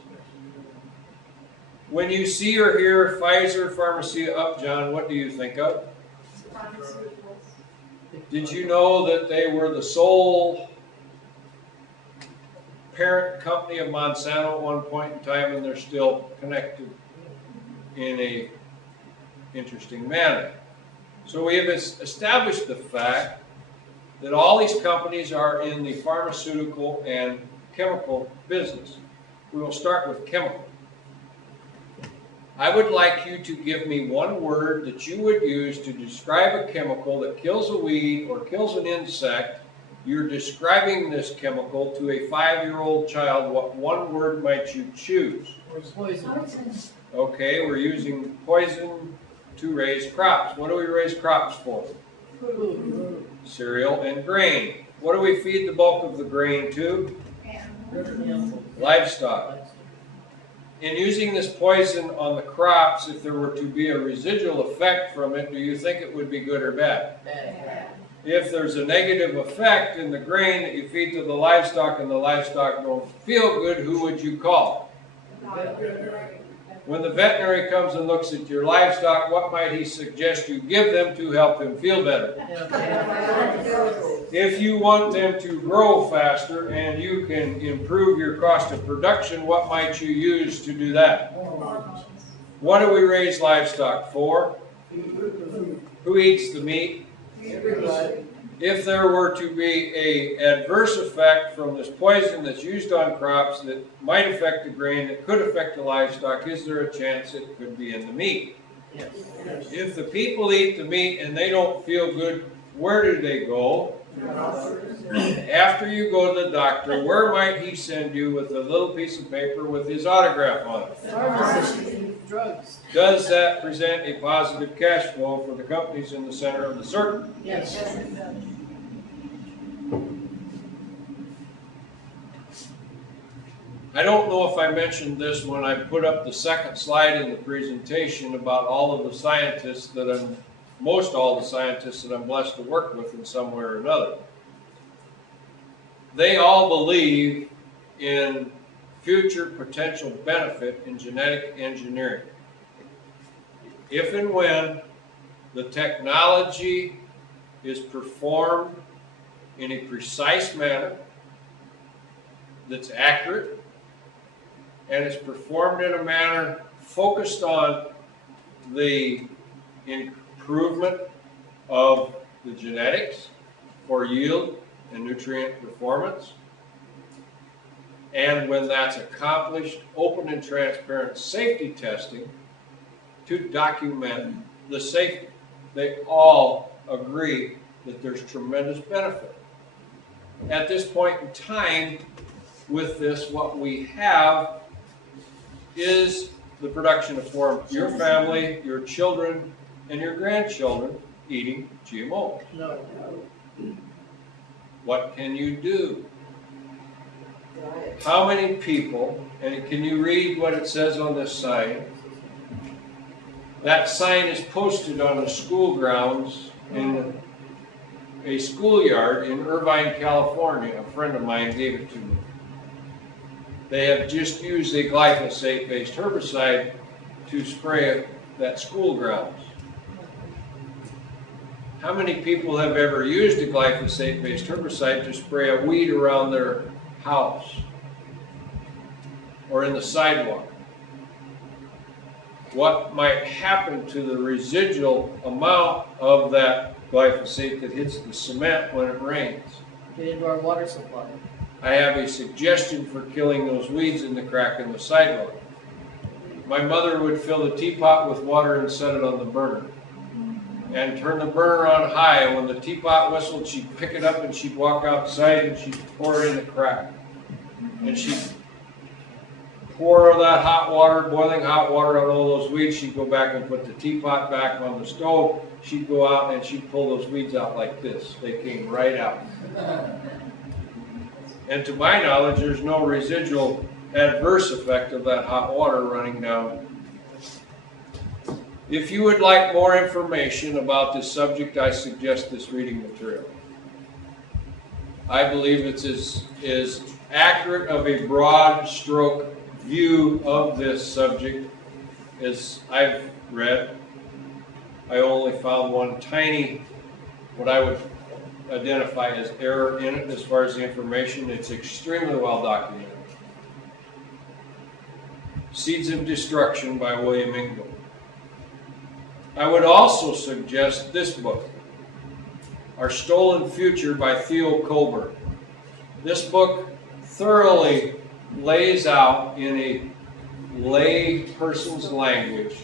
When you see or hear Pfizer Pharmacia Upjohn, what do you think of? Did you know that they were the sole parent company of Monsanto at one point in time, and they're still connected in a interesting manner? So we have established the fact that all these companies are in the pharmaceutical and chemical business. We will start with chemical. I would like you to give me one word that you would use to describe a chemical that kills a weed or kills an insect. You're describing this chemical to a 5-year-old child. What one word might you choose? Poison. Okay, we're using poison to raise crops. What do we raise crops for? Food. Cereal and grain. What do we feed the bulk of the grain to? Livestock. In using this poison on the crops, if there were to be a residual effect from it, do you think it would be good or bad? Bad. If there's a negative effect in the grain that you feed to the livestock and the livestock don't feel good, who would you call? When the veterinary comes and looks at your livestock, what might he suggest you give them to help them feel better? If you want them to grow faster and you can improve your cost of production, what might you use to do that? What do we raise livestock for? Who eats the meat? If there were to be an adverse effect from this poison that's used on crops that might affect the grain, that could affect the livestock, is there a chance it could be in the meat? Yes. If the people eat the meat and they don't feel good, where do they go? After you go to the doctor, where might he send you with a little piece of paper with his autograph on it? Pharmacy, drugs. Does that present a positive cash flow for the companies in the center of the circle? Yes. I don't know if I mentioned this when I put up the second slide in the presentation about all of the scientists that most all the scientists that I'm blessed to work with in some way or another. They all believe in future potential benefit in genetic engineering. If and when the technology is performed in a precise manner that's accurate, and it's performed in a manner focused on the improvement of the genetics for yield and nutrient performance. And when that's accomplished, open and transparent safety testing to document the safety. They all agree that there's tremendous benefit. At this point in time, with this, what we have is the production of for your family, your children, and your grandchildren eating GMO. No. What can you do? How many people, and can you read what it says on this sign? That sign is posted on the school grounds in a schoolyard in Irvine, California. A friend of mine gave it to me. They have just used a glyphosate-based herbicide to spray that school grounds. How many people have ever used a glyphosate-based herbicide to spray a weed around their house or in the sidewalk? What might happen to the residual amount of that glyphosate that hits the cement when it rains? Get into our water supply. I have a suggestion for killing those weeds in the crack in the sidewalk. My mother would fill the teapot with water and set it on the burner and turn the burner on high, and when the teapot whistled, she'd pick it up and she'd walk outside and she'd pour it in the crack. And she'd pour that hot water, boiling hot water on all those weeds. She'd go back and put the teapot back on the stove. She'd go out and she'd pull those weeds out like this. They came right out. And to my knowledge, there's no residual adverse effect of that hot water running down. If you would like more information about this subject, I suggest this reading material. I believe it's as accurate of a broad stroke view of this subject as I've read. I only found one tiny, what I would identify as error in it as far as the information. It's extremely well documented. Seeds of Destruction by William Engel. I would also suggest this book, Our Stolen Future by Theo Colbert. This book thoroughly lays out in a lay person's language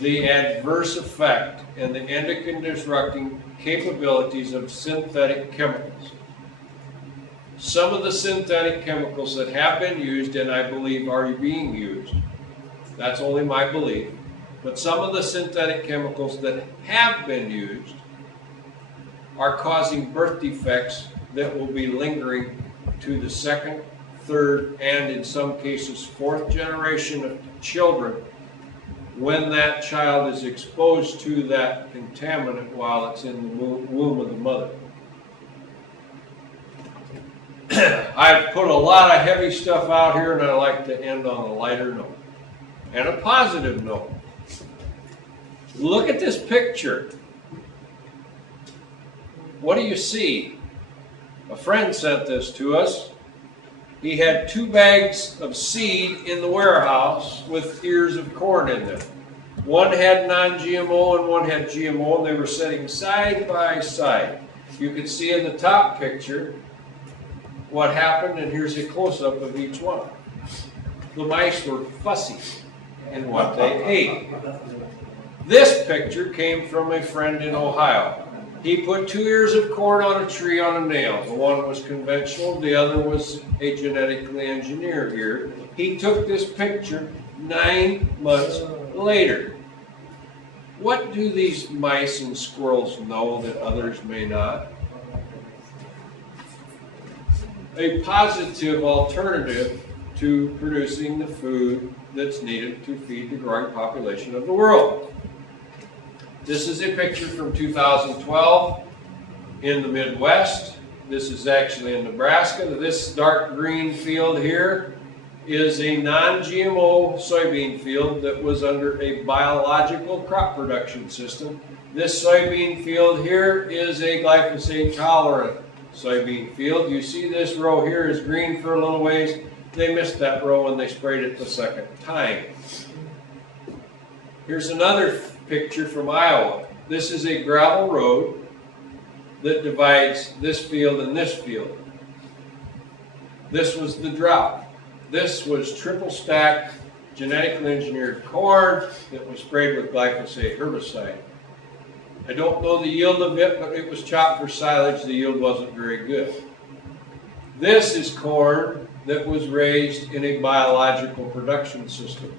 the adverse effect and the endocrine disrupting capabilities of synthetic chemicals. Some of the synthetic chemicals that have been used, and I believe are being used, that's only my belief, but some of the synthetic chemicals that have been used are causing birth defects that will be lingering to the second, third, and in some cases fourth generation of children when that child is exposed to that contaminant while it's in the womb of the mother. I've put a lot of heavy stuff out here, and I like to end on a lighter note and a positive note. Look at this picture. What do you see? A friend sent this to us. He had 2 bags of seed in the warehouse with ears of corn in them. One had non-GMO and one had GMO, and they were sitting side by side. You can see in the top picture what happened, and here's a close-up of each one. The mice were fussy in what they ate. This picture came from a friend in Ohio. He put 2 ears of corn on a tree on a nail. The one was conventional, the other was a genetically engineered ear. He took this picture 9 months later. What do these mice and squirrels know that others may not? A positive alternative to producing the food that's needed to feed the growing population of the world. This is a picture from 2012 in the Midwest. This is actually in Nebraska. This dark green field here is a non-GMO soybean field that was under a biological crop production system. This soybean field here is a glyphosate tolerant soybean field. You see this row here is green for a little ways. They missed that row when they sprayed it the second time. Here's another picture from Iowa. This is a gravel road that divides this field and this field. This was the drought. This was triple stacked genetically engineered corn that was sprayed with glyphosate herbicide. I don't know the yield of it, but it was chopped for silage. The yield wasn't very good. This is corn that was raised in a biological production system.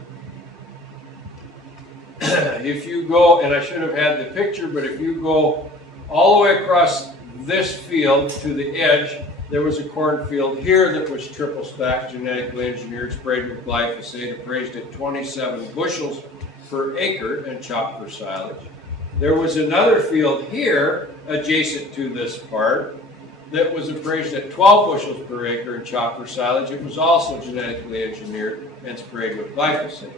If you go, and I should have had the picture, but if you go all the way across this field to the edge, there was a cornfield here that was triple stacked, genetically engineered, sprayed with glyphosate, appraised at 27 bushels per acre and chopped for silage. There was another field here adjacent to this part that was appraised at 12 bushels per acre and chopped for silage. It was also genetically engineered and sprayed with glyphosate.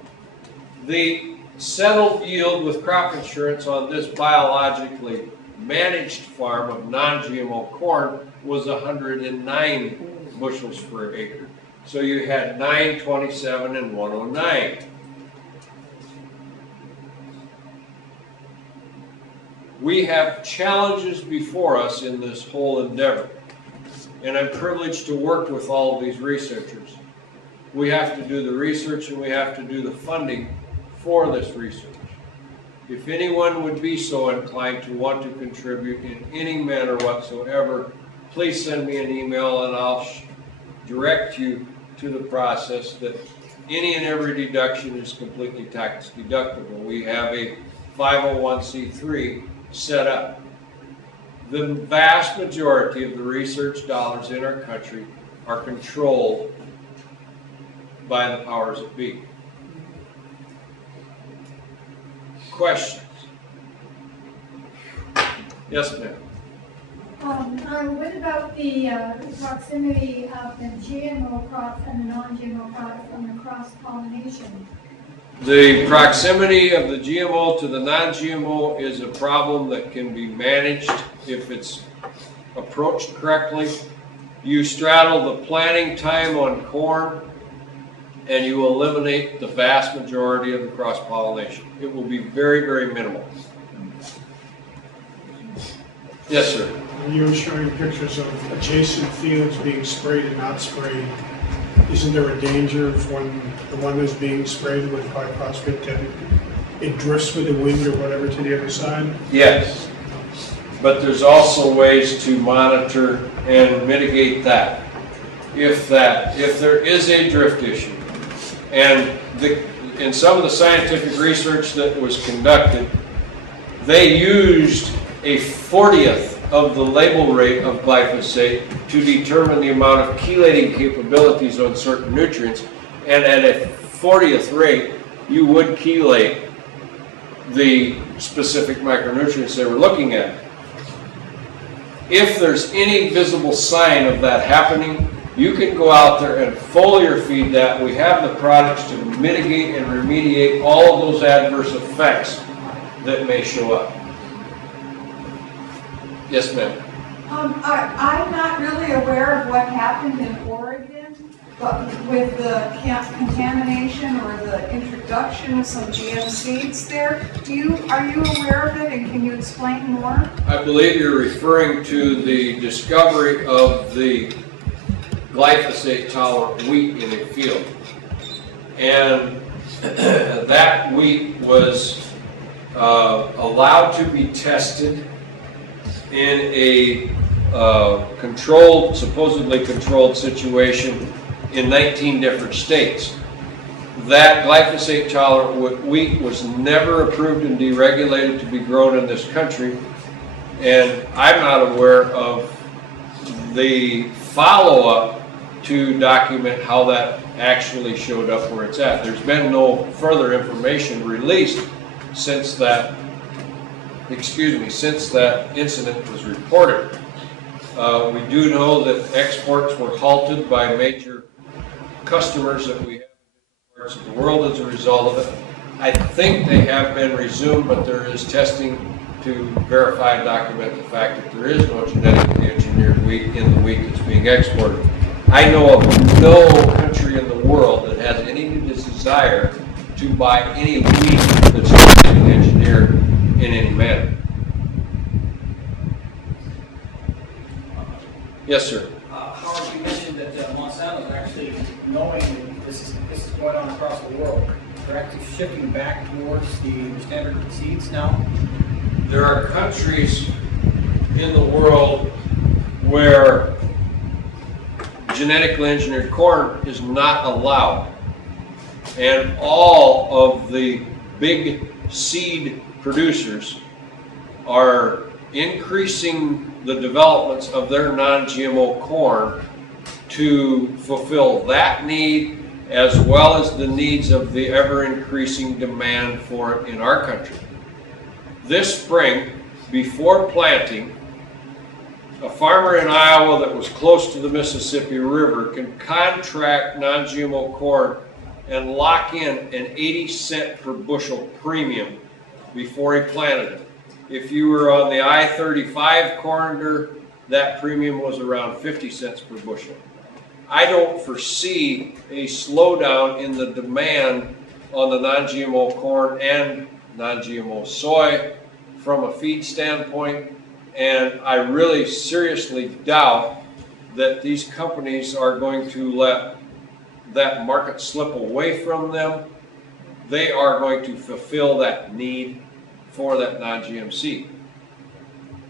The settled yield with crop insurance on this biologically managed farm of non-GMO corn was 109 bushels per acre. So you had 9, 27, and 109. We have challenges before us in this whole endeavor, and I'm privileged to work with all of these researchers. We have to do the research and we have to do the funding for this research. If anyone would be so inclined to want to contribute in any manner whatsoever, please send me an email and I'll direct you to the process that any and every deduction is completely tax deductible. We have a 501c3 set up. The vast majority of the research dollars in our country are controlled by the powers that be. Questions? Yes, ma'am. What about the proximity of the GMO crops and the non-GMO crops and the cross-pollination? The proximity of the GMO to the non-GMO is a problem that can be managed if it's approached correctly. You straddle the planting time on corn and you eliminate the vast majority of the cross-pollination. It will be very, very minimal. Yes, sir. You were showing pictures of adjacent fields being sprayed and not sprayed. Isn't there a danger if when the one that's being sprayed with glyphosate that it drifts with the wind or whatever to the other side? Yes, but there's also ways to monitor and mitigate that. If there is a drift issue, and in some of the scientific research that was conducted, they used a 40th of the label rate of glyphosate to determine the amount of chelating capabilities on certain nutrients, and at a 40th rate, you would chelate the specific micronutrients they were looking at. If there's any visible sign of that happening, you can go out there and foliar feed that. We have the products to mitigate and remediate all of those adverse effects that may show up. Yes, ma'am. I'm not really aware of what happened in Oregon, but with the contamination or the introduction of some GM seeds there. Are you aware of it, and can you explain more? I believe you're referring to the discovery of the glyphosate-tolerant wheat in a field. And that wheat was allowed to be tested in a supposedly controlled situation in 19 different states. That glyphosate tolerant wheat was never approved and deregulated to be grown in this country, and I'm not aware of the follow-up to document how that actually showed up where it's at. There's been no further information released since that incident was reported. We do know that exports were halted by major customers that we have in parts of the world as a result of it. I think they have been resumed, but there is testing to verify and document the fact that there is no genetically engineered wheat in the wheat that's being exported. I know of no country in the world that has any desire to buy any wheat that's genetically engineered in any manner. Yes, sir. Howard, you mentioned that Monsanto is actually knowing that this is going on across the world. They're actually shifting back towards the standard seeds now. There are countries in the world where genetically engineered corn is not allowed. And all of the big seed producers are increasing the developments of their non-GMO corn to fulfill that need as well as the needs of the ever-increasing demand for it in our country. This spring, before planting, a farmer in Iowa that was close to the Mississippi River can contract non-GMO corn and lock in an 80-cent per bushel premium before he planted it. If you were on the I-35 corridor, that premium was around 50 cents per bushel. I don't foresee a slowdown in the demand on the non-GMO corn and non-GMO soy from a feed standpoint, and I really seriously doubt that these companies are going to let that market slip away from them. They are going to fulfill that need for that non-GM seed.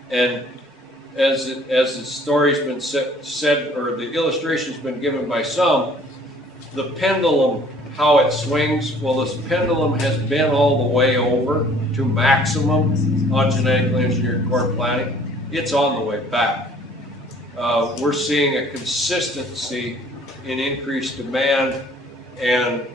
And as the story's been said, or the illustration's been given by some, the pendulum, how it swings, well, this pendulum has been all the way over to maximum on genetically engineered corn planting. It's on the way back. We're seeing a consistency in increased demand and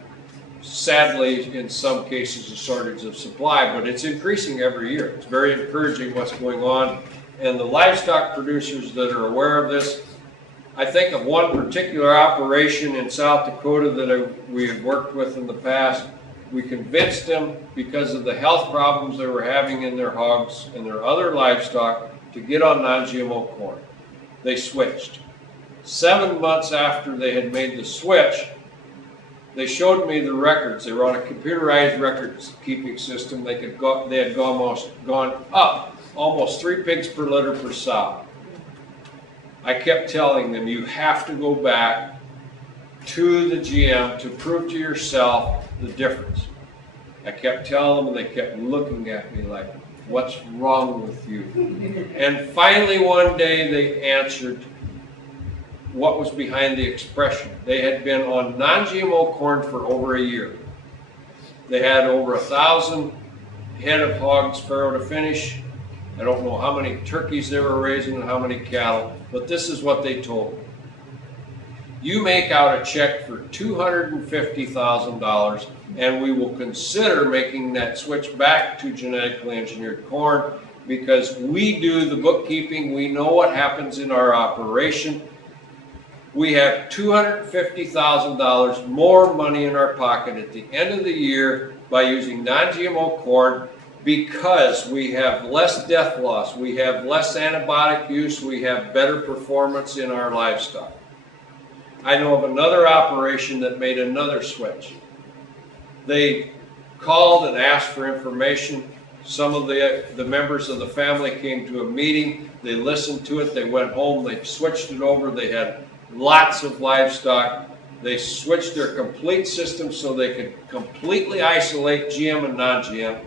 sadly, in some cases, a shortage of supply, but it's increasing every year. It's very encouraging what's going on. And the livestock producers that are aware of this, I think of one particular operation in South Dakota that we had worked with in the past. We convinced them, because of the health problems they were having in their hogs and their other livestock, to get on non-GMO corn. They switched. 7 months after they had made the switch, they showed me the records. They were on a computerized records keeping system. They had gone up almost 3 pigs per litter per sow. I kept telling them, you have to go back to the GM to prove to yourself the difference. I kept telling them, and they kept looking at me like, what's wrong with you? And finally one day they answered what was behind the expression. They had been on non-GMO corn for over a year. They had over 1,000 head of hogs, farrow to finish. I don't know how many turkeys they were raising and how many cattle, but this is what they told me. You make out a check for $250,000 and we will consider making that switch back to genetically engineered corn, because we do the bookkeeping, we know what happens in our operation. We have $250,000 more money in our pocket at the end of the year by using non-GMO corn, because we have less death loss, we have less antibiotic use, we have better performance in our livestock. I know of another operation that made another switch. They called and asked for information. Some of the members of the family came to a meeting, they listened to it, they went home, they switched it over, they had lots of livestock. They switched their complete system so they could completely isolate GM and non-GM.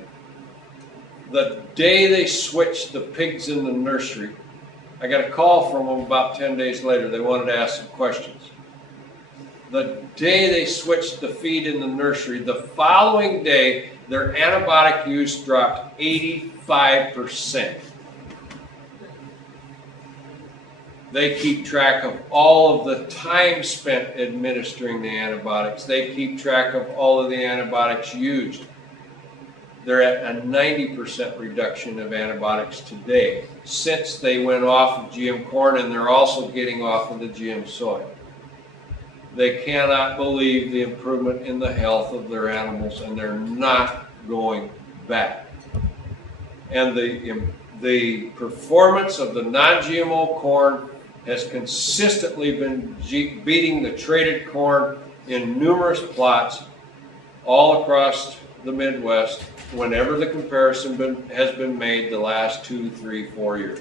The day they switched the pigs in the nursery, I got a call from them about 10 days later. They wanted to ask some questions. The day they switched the feed in the nursery, the following day, their antibiotic use dropped 85%. They keep track of all of the time spent administering the antibiotics. They keep track of all of the antibiotics used. They're at a 90% reduction of antibiotics today since they went off of GM corn, and they're also getting off of the GM soy. They cannot believe the improvement in the health of their animals, and they're not going back. And the performance of the non-GMO corn has consistently been beating the traded corn in numerous plots all across the Midwest whenever the comparison has been made the last 2, 3, 4 years.